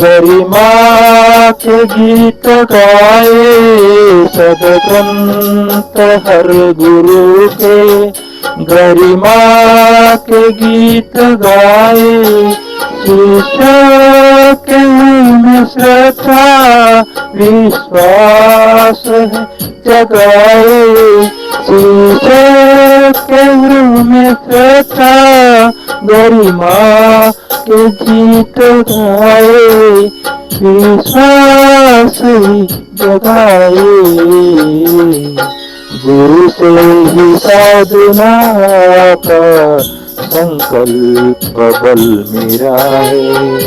गरिमा के गीत गाए, सदगुण तो हर गुरु के गरिमा के गीत गाए, शिष्य के में श्रद्धा विश्वास है जगाए, शिष्य के में श्रद्धा गरिमा के गीत गाए, विश्वास ही जगाए। गुरु से ही साधना का संकल्प बल मेरा है,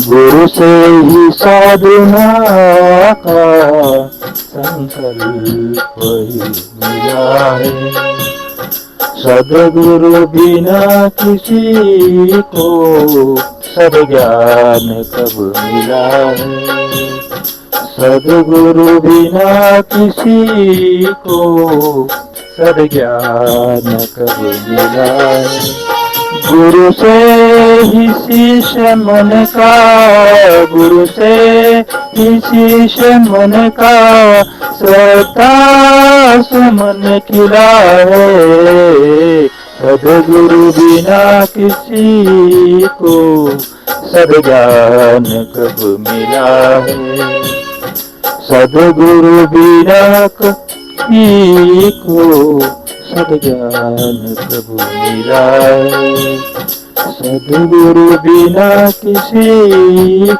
गुरु से ही साधना का संकल्प ही मिला है। सदगुरु बिना किसी को सद्ज्ञान कब मिला है, सदगुरु बिना किसी को सद्ज्ञान कब मिला है। गुरु से ही शिष्य मन का, गुरु से ही शिष्य मन का श्रद्धा सुमन खिला है, सदगुरु बिना किसी को सद्ज्ञान कब मिला है, सदगुरु बिना किसी को सद्ज्ञान कब मिला है, सदगुरु बिना किसी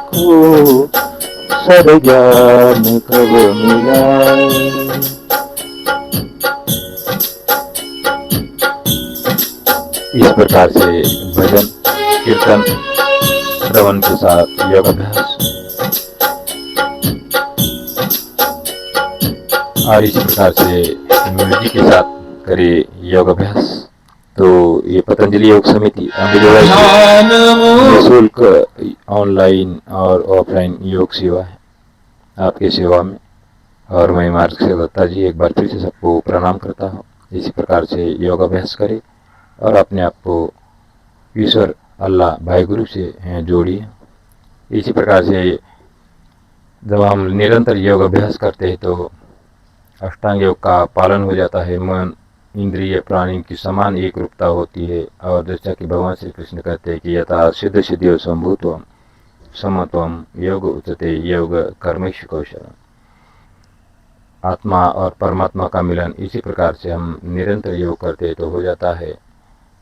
को सद्ज्ञान कब मिला है। इस प्रकार से भजन कीर्तन श्रवण के साथ योग अभ्यास और इसी प्रकार से म्यूजिक के साथ करे योग अभ्यास। तो ये पतंजलि योग समिति निःशुल्क ऑनलाइन और ऑफलाइन योग सेवा है आपकी सेवा में। और मैं मार्ग से दत्ता जी एक बार फिर से सबको प्रणाम करता हूँ। इसी प्रकार से योग अभ्यास करें और अपने आप को ईश्वर अल्लाह भाई गुरु से जोड़िए। इसी प्रकार से जब हम निरंतर योग अभ्यास करते हैं तो अष्टांग योग का पालन हो जाता है। मन इंद्रिय प्राणी की समान एक रूपता होती है। और जैसा कि भगवान श्री कृष्ण कहते हैं कि यथा सिद्ध सिद्धियो संभूत्वम समत्वम योग उच्यते योग कर्मेश कौशल। आत्मा और परमात्मा का मिलन इसी प्रकार से हम निरंतर योग करते तो हो जाता है।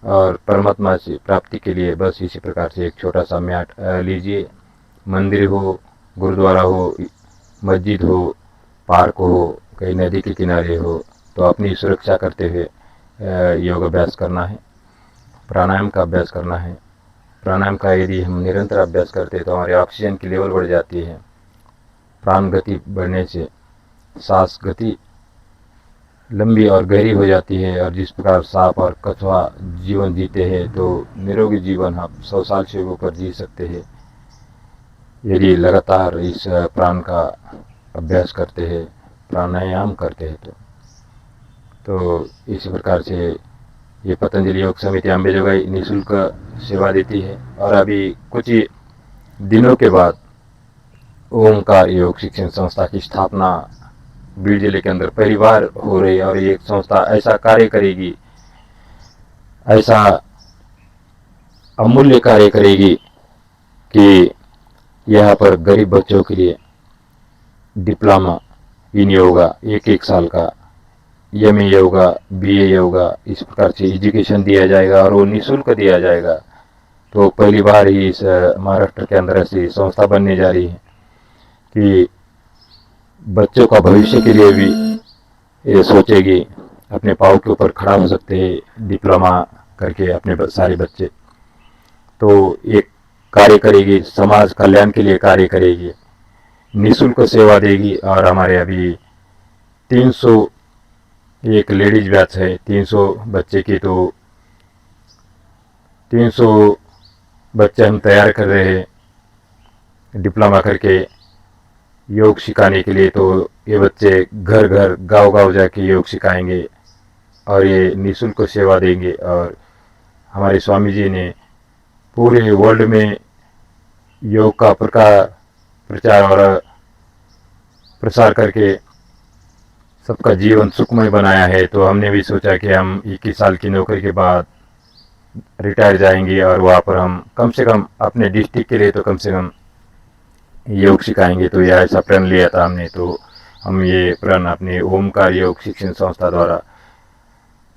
और परमात्मा से प्राप्ति के लिए बस इसी प्रकार से एक छोटा सा मैट लीजिए। मंदिर हो, गुरुद्वारा हो, मस्जिद हो, पार्क हो, कहीं नदी के किनारे हो, तो अपनी सुरक्षा करते हुए योग अभ्यास करना है। प्राणायाम का अभ्यास करना है। प्राणायाम का यदि हम निरंतर अभ्यास करते हैं तो हमारे ऑक्सीजन की लेवल बढ़ जाती है। प्राण गति बढ़ने से सांस गति लंबी और गहरी हो जाती है, और जिस प्रकार सांप और कछुआ जीवन जीते हैं, तो निरोगी जीवन हम 100 साल से ऊपर जी सकते हैं यदि लगातार इस प्राण का अभ्यास करते हैं, प्राणायाम करते हैं। तो इसी प्रकार से ये पतंजलि योग समिति अंबेजोगाई निःशुल्क सेवा देती है, और अभी कुछ ही दिनों के बाद ओमकार योग शिक्षण संस्था की स्थापना बीड़ जिले के अंदर पहली बार हो रही है। और ये संस्था ऐसा कार्य करेगी, ऐसा अमूल्य कार्य करेगी कि यहाँ पर गरीब बच्चों के लिए डिप्लोमा इन योगा 1-1 साल का, एमए योगा, बीए योगा, इस प्रकार से एजुकेशन दिया जाएगा और वो निःशुल्क दिया जाएगा। तो पहली बार ही इस महाराष्ट्र के अंदर ऐसी संस्था बनने जा रही है कि बच्चों का भविष्य के लिए भी ये सोचेगी, अपने पाँव के ऊपर खड़ा हो सकते हैं डिप्लोमा करके अपने सारे बच्चे। तो एक कार्य करेगी, समाज कल्याण के लिए कार्य करेगी, निःशुल्क सेवा देगी। और हमारे अभी 300 एक लेडीज बैच है, 300 बच्चे की, तो 300 बच्चे हम तैयार कर रहे हैं डिप्लोमा करके योग सिखाने के लिए। तो ये बच्चे घर घर गांव गांव जाके योग सिखाएंगे और ये निःशुल्क सेवा देंगे। और हमारे स्वामी जी ने पूरे वर्ल्ड में योग का प्रचार और प्रसार करके सबका जीवन सुखमय बनाया है। तो हमने भी सोचा कि हम 21 साल की नौकरी के बाद रिटायर जाएंगे और वहाँ पर हम कम से कम अपने डिस्ट्रिक्ट के लिए तो कम से कम योग सिखाएंगे। तो यह ऐसा प्रण लिया था हमने। तो हम ये प्रण अपने ओमकार योग शिक्षण संस्था द्वारा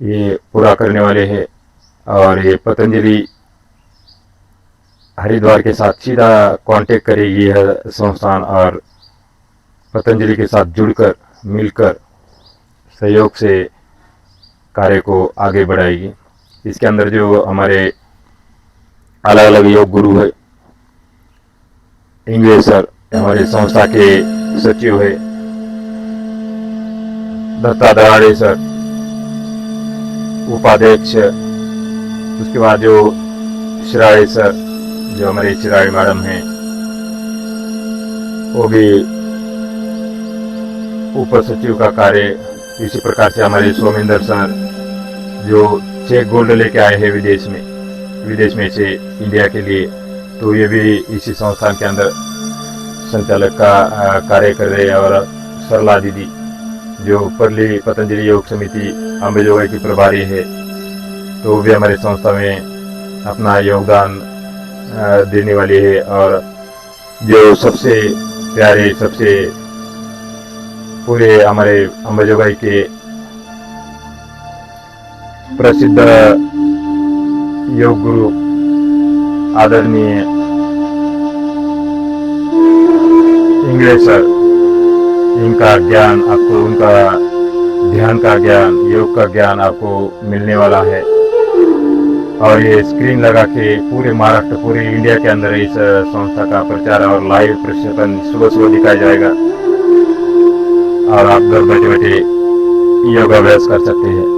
ये पूरा करने वाले हैं। और ये पतंजलि हरिद्वार के साथ सीधा कांटेक्ट करेगी यह संस्थान, और पतंजलि के साथ जुड़कर मिलकर सहयोग से कार्य को आगे बढ़ाएगी। इसके अंदर जो हमारे अलग अलग योग गुरु है, इंग्लिश सर हमारे संस्था के सचिव है, दत्ता दराड़े सर उपाध्यक्ष, उसके बाद जो शिराड़े सर जो हमारे शिराड़ी मैडम हैं वो भी उप सचिव का कार्य। इसी प्रकार से हमारे सोमेंद्र सर जो 6 गोल्ड लेके आए हैं विदेश में से इंडिया के लिए, तो ये भी इसी संस्थान के अंदर संचालक का कार्य कर रहे हैं। और सरला दीदी जो परली पतंजलि योग समिति अंबेजोगाई की प्रभारी है, तो वो भी हमारे संस्था में अपना योगदान देने वाली है। और जो सबसे प्यारे, सबसे पूरे हमारे अंबेजोगाई के प्रसिद्ध योग गुरु आदरणीय इंग्लिश सर, इनका ज्ञान आपको, उनका ध्यान का ज्ञान, योग का ज्ञान आपको मिलने वाला है। और ये स्क्रीन लगा के पूरे महाराष्ट्र, पूरे इंडिया के अंदर इस संस्था का प्रचार और लाइव प्रक्षेपण सुबह दिखाया जाएगा और आप घर बैठे बैठे योगाभ्यास कर सकते हैं।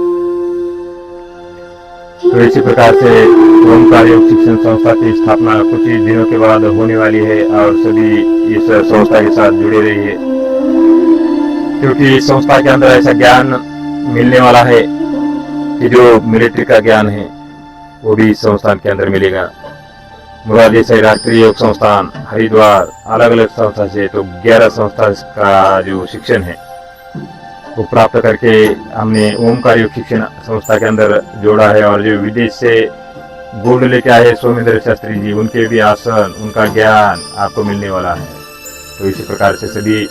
तो इसी प्रकार से ओमकार योग शिक्षण संस्था की स्थापना कुछ ही दिनों के बाद होने वाली है और सभी इस संस्था के साथ जुड़े रहिए, क्योंकि इस संस्था के अंदर ऐसा ज्ञान मिलने वाला है कि जो मिलिट्री का ज्ञान है वो भी इस संस्थान के अंदर मिलेगा। मुराद देसाई राष्ट्रीय योग संस्थान हरिद्वार अलग अलग संस्था से तो 11 संस्था का जो शिक्षण है वो प्राप्त करके हमने ओमकार योग शिक्षण संस्था के अंदर जोड़ा है। और जो विदेश से गोल्ड लेके आए सोमेंद्र शास्त्री जी, उनके भी आसन, उनका ज्ञान आपको मिलने वाला है। तो इसी प्रकार से सभी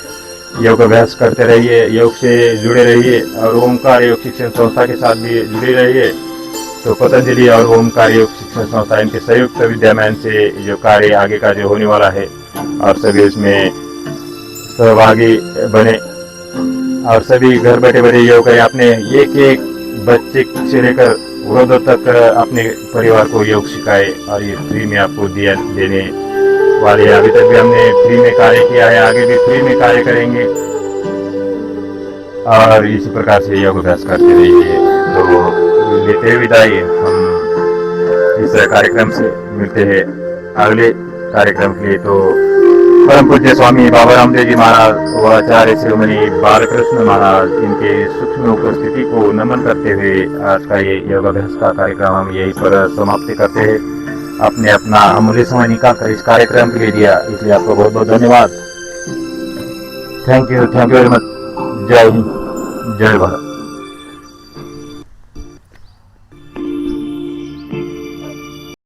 योग अभ्यास करते रहिए, योग से जुड़े रहिए और ओमकार योग शिक्षण संस्था के साथ भी जुड़े रहिए। तो पतंजलि और ओमकार योग शिक्षण संस्था इनके संयुक्त विद्यमान से जो कार्य आगे का जो होने वाला है और सभी इसमें सहभागी बने और सभी घर बैठे बैठे योग करें। अपने एक बच्चे से लेकर वृद्ध तक अपने परिवार को योग सिखाए और ये फ्री में आपको दिया देने वाले हैं। अभी तक भी हमने फ्री में कार्य किया है, आगे भी फ्री में कार्य करेंगे। और इसी प्रकार से योग अभ्यास करते रहिए। तो लेते विदाई हम इस कार्यक्रम से, मिलते हैं अगले कार्यक्रम के लिए। तो परम पूज्य स्वामी बाबा रामदेव जी महाराज व आचार्य शिरोमणि बालकृष्ण महाराज, इनके सूक्ष्म उपस्थिति को नमन करते हुए आज का ये योग अभ्यास का कार्यक्रम हम यहीं पर समाप्त करते हैं। आपने अपना अमूल्य समय निकाल कर इस कार्यक्रम के लिए दिया, इसलिए आपको बहुत बहुत धन्यवाद। Thank you very much. जय हिंद, जय भारत।